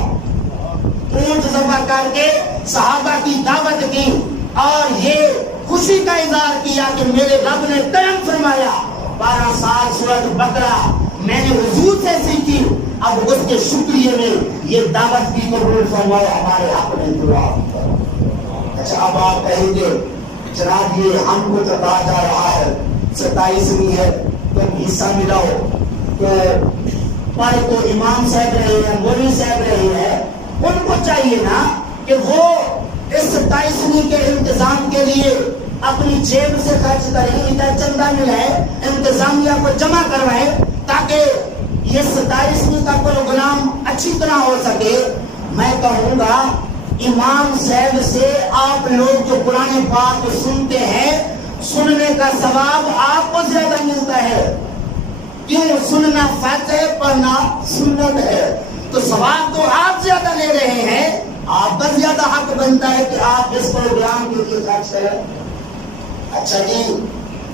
اونٹ ذبح کر کے صحابہ کی دعوت کی اور یہ خوشی کا اظہار کیا کہ میرے رب نے کرم فرمایا. 12 سال سورۃ بقرہ میں نے حضور سے سیکھی, اب اس کے شکریہ میں یہ دعوت بھی قبول فرمایا ہمارے حق میں دعا. اچھا اب آپ کہیں گے جناب یہ ہم کو تو کہا جا رہا ہے 27ویں ہے تم حصہ ملاؤ, تو پڑھ تو امام صاحب رہے ہیں, مولوی صاحب رہے ہیں, ان کو چاہیے نا کہ وہ اس 27ویں کے انتظام کے لیے اپنی جیب سے خرچ کریں, ادھر چندہ ملائے, انتظامیہ کو جمع کروائیں تاکہ یہ 27ویں کا پروگرام اچھی طرح ہو سکے. میں کہوں گا امام صاحب سے آپ لوگ جو قرآن پاک سنتے ہیں سننے کا ثواب آپ کو زیادہ ملتا ہے. کیوں؟ سننا فرض ہے, پڑھنا سنت ہے, تو ثواب تو آپ زیادہ لے رہے ہیں. آپ کا زیادہ حق بنتا ہے کہ آپ اس پروگرام کے لیے خرچ کریں. اچھا جی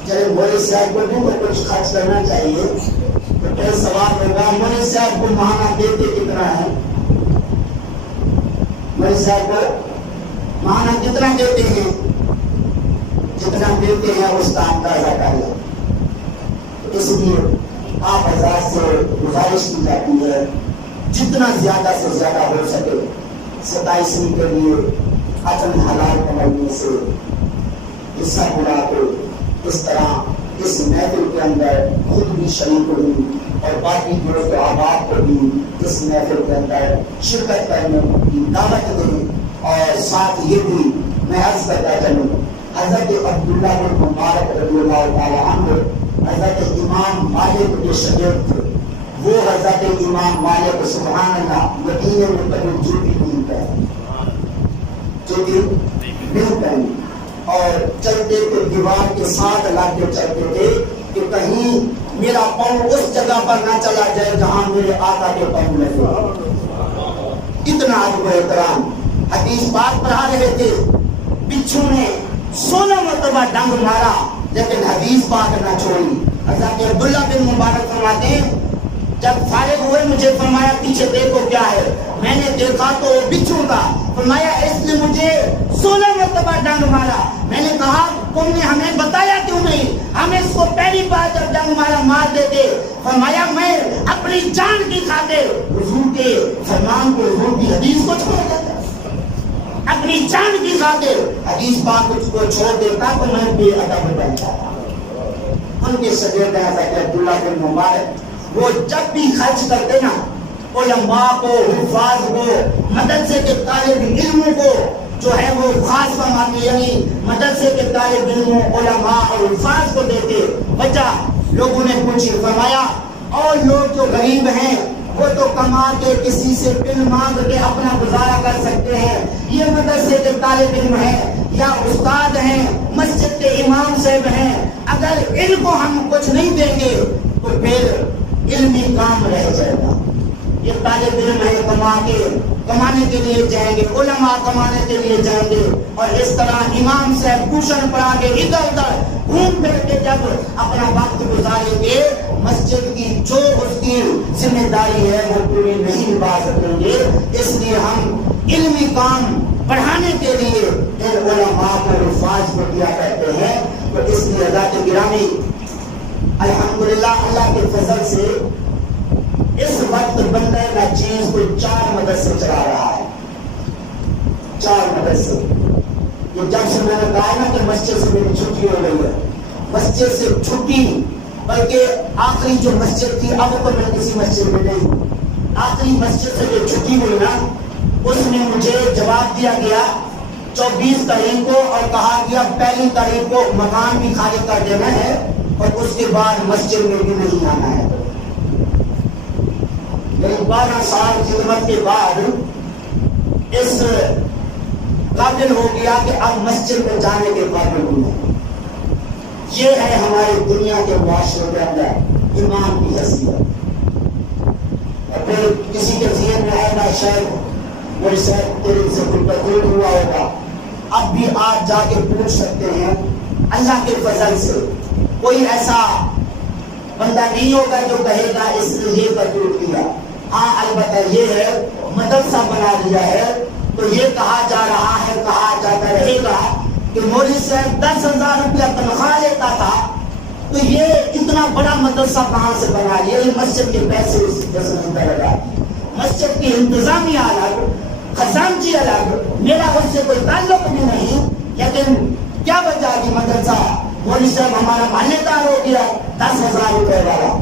چلے مولوی صاحب کو بھی کچھ خرچ کرنا چاہیے تو پھر سوال ہوگا مولوی صاحب کو ماہانہ دیتے کتنا ہے؟ مولوی صاحب کو ماہانہ کتنا دیتے ہیں؟ جتنا دیتے ہیں اس کا اندازہ کر لیں. اس لیے آپ حضرات سے گزارش کی جاتی ہے جتنا زیادہ سے زیادہ ہو سکے 27ویں کے لیے اپنے حلال کمائی سے حصہ ملا کے اس طرح اس محفل کے اندر خود بھی شریک ہوئی اور باقی دوست احباب کو بھی اس محفل کے اندر شرکت کرنے کی دعوت دی. اور ساتھ یہ بھی میں عرض کرتا چلوں حضرت عبداللہ بن مبارک رضی اللہ تعالیٰ عنہ حضرت امام مالک کے شاگرد تھے. وہ حضرت امام مالک سبحان اللہ مدینے میں کبھی جوتی نہیں پہنی, جوتی نہیں پہنی, اور اور چلتے تو دیوار کے ساتھ لگ کے چلتے تھے کہ کہیں میرا پاؤں اس جگہ پر نہ چلا جائے جہاں میرے آقا کے پاؤں لگے. اتنا ادب و احترام. حدیث پاک پڑھا رہے تھے, بچھو نے 16 مرتبہ ڈنگ مارا لیکن حدیث پاک نہ چھوڑی. حضرت عبداللہ بن مبارک فرماتے ہیں جب فارغ ہوئے مجھے فرمایا پیچھے دیکھو کیا ہے. میں نے دیکھا تو وہ بچھو تھا. فرمایا اس نے مجھے 16 مرتبہ ڈنگ مارا. میں نے کہا تم نے ہمیں بتایا کیوں نہیں, ہم اس کو پہلی بار جب ڈنگ مارا مار دیتے. فرمایا میں اپنی جان کی خاطر حضور کے فرمان کو, حضور کی حدیث کو چھوڑ دیتا, اپنی جان کی خاطر حدیث پاک کو چھوڑ دیتا تو میں بے ادب بن جاتا. ان کے شاگرد حضرت عبداللہ بن مبارک وہ جب بھی خرچ کرتے نا علماء کو, حفاظ کو, مدرسے کے طالب علموں کو جو ہے وہ خاص فرماتے, یعنی مدرسے کے طالب علموں, علماء اور حفاظ کو دیتے. وجہ لوگوں نے پوچھی. فرمایا اور لوگ جو غریب ہیں وہ تو کما کے کسی سے بن مانگ کے اپنا گزارا کر سکتے ہیں, یہ مدرسے کے طالب علم ہیں یا استاد ہیں, مسجد کے امام صاحب ہیں, اگر ان کو ہم کچھ نہیں دیں گے تو پھر علمی کام رہ جائے گا. یہ طالب علم ہے کمانے کے لیے جائیں گے, علماء کمانے کے لیے جائیں گے, اور اس طرح امام صاحب ٹیوشن پڑھا کے ادھر ادھر گھوم پھر کے جب اپنا وقت گزاریں گے مسجد کی جو اس کی ذمہ داری ہے وہ پوری نہیں نبھا سکیں گے. اس لیے ہم علمی کام پڑھانے کے لیے ان علماء کو, حفاظ کو دیا کرتے ہیں. تو اس لیے حضرات گرامی الحمدللہ اللہ کے فضل سے اس وقت بندہ کا چیز کو 4 مدرسے چلا رہا ہے. 4 مدرسے. یہ جب سے میں نے کہا نا کہ مسجد سے میری چھٹی ہو گئی ہے, مسجد سے چھٹی, بلکہ آخری جو مسجد تھی اب تو میں کسی مسجد میں نہیں, آخری مسجد سے جو چھٹی ہوئی نا اس میں مجھے جواب دیا گیا 24 تاریخ کو, اور کہا گیا 1 تاریخ کو مکان بھی خالی کر دینا ہے اور اس کے بعد مسجد میں بھی نہیں آنا ہے. 12 سال خدمت کے بعد اس قابل ہو گیا کہ اب مسجد میں جانے کے قابل ہوں. یہ ہے ہماری دنیا کے معاشرے کے اندر ایمان کی حیثیت. اور پھر کسی کے ذہن میں آئے گا شاید میرے شاید تیرے سے کوئی تقریر ہوا ہوگا, اب بھی آپ جا کے پوچھ سکتے ہیں. اللہ کے فضل سے کوئی ایسا بندہ نہیں ہوگا جو کہے گا اس نے یہ تقریر کیا. ہاں البتہ یہ ہے مدرسہ بنا دیا ہے تو یہ کہا جا رہا ہے, کہا جاتا رہے گا کہ مولوی صاحب 10,000 روپیہ تنخواہ لیتا تھا تو یہ اتنا بڑا مدرسہ کہاں سے بنا لیا. یہ مسجد کے پیسے لگا, مسجد کی انتظامیہ الگ, خزانچی الگ, میرا اس سے کوئی تعلق بھی نہیں. لیکن کیا وجہ کہ مدرسہ مولوی صاحب ہمارا محلے دار ہو گیا 10,000 روپے والا.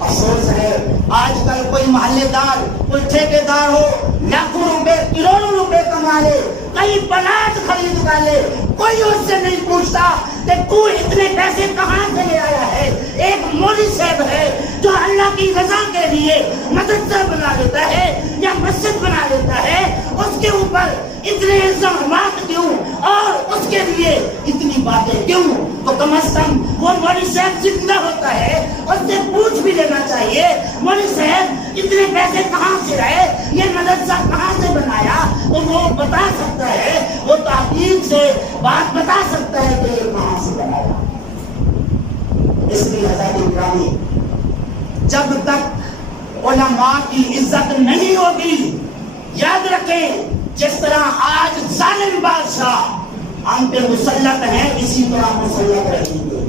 افسوس ہے آج کل کوئی محلے دار, کوئی ٹھیکے دار ہو, لاکھوں روپے, کروڑوں روپے کما لے, کئی پلاٹ خرید کر لے, کوئی اس سے نہیں پوچھتا کہ تو اتنے پیسے کہاں سے لے آیا ہے. ایک مولوی صاحب ہے جو اللہ کی رضا کے لیے مدرسہ بنا لیتا ہے یا مسجد بنا لیتا ہے, اس کے اوپر اتنے الزامات کیوں اور اس کے لیے اتنی باتیں کیوں. تو کم از کم وہ مولوی صاحب زندہ ہوتا ہے, اس سے پوچھ بھی لینا چاہیے مولوی صاحب اتنے پیسے کہاں سے آئے, یہ مدرسہ کہاں سے بنایا. تو وہ بتا سکتا ہے, وہ تحقیق سے بات بتا سکتا ہے کہ یہ کہاں سے بنایا. اس لیے حضرات گرامی جب تک علماء کی عزت نہیں ہوگی, یاد رکھیں جس طرح آج ظالم بادشاہ ہم پہ مسلط ہیں اسی طرح مسلط رہیں گے.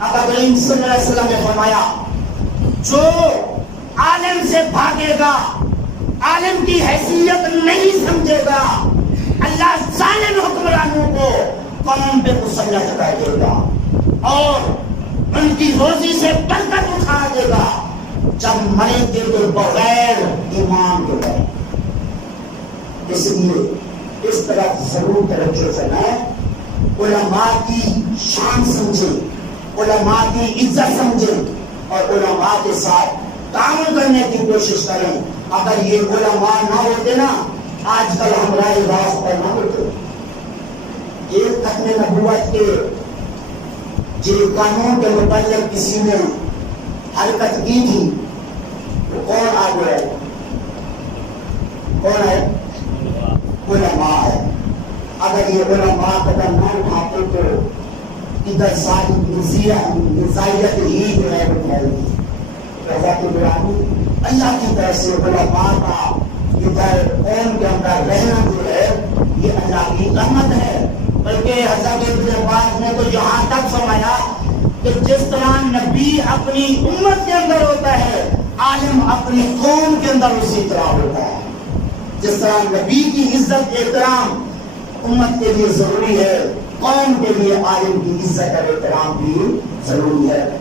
آقا کریم صلی اللہ علیہ وسلم نے فرمایا جو عالم سے بھاگے گا, عالم کی حیثیت نہیں سمجھے گا, اللہ ظالم حکمرانوں کو قوم پہ مسلط کر دے گا اور ان کی روزی سے برکت اٹھا دے گا جب مریں گے تو بغیر ایمان کے گئے. اس لیے اس طرح ضرور توجہ فرمائیں, علماء کی شان سمجھیں, علماء کی عزت سمجھیں اور علماء کے ساتھ تعاون کرنے کی کوشش کریں. اگر یہ علماء نہ ہوتے نا آج کل ہم رائے راست پر نہ ہوتے. یہ ختم نبوت کے جن قانون کے متعلق کسی نے حرکت کی تھی وہ کون آگے ہے؟ کون ہے؟ علماء ہے۔ اگر یہ علماء قدم نہ اٹھاتے تو ادھر ساری نزاعیت ہی جو ہے وہ پھیل گئی۔ اللہ کی طرف سے علماء کا ادھر قوم کے اندر رہنا جو ہے یہ اللہ کی رحمت ہے۔ بلکہ حضرت ابن عباس نے تو یہاں تک فرمایا کہ جس طرح نبی اپنی امت کے اندر ہوتا ہے عالم اپنی قوم کے اندر اسی طرح ہوتا ہے۔ جس طرح نبی کی عزت احترام امت کے لیے ضروری ہے، قوم کے لیے عالم کی عزت اور احترام بھی ضروری ہے۔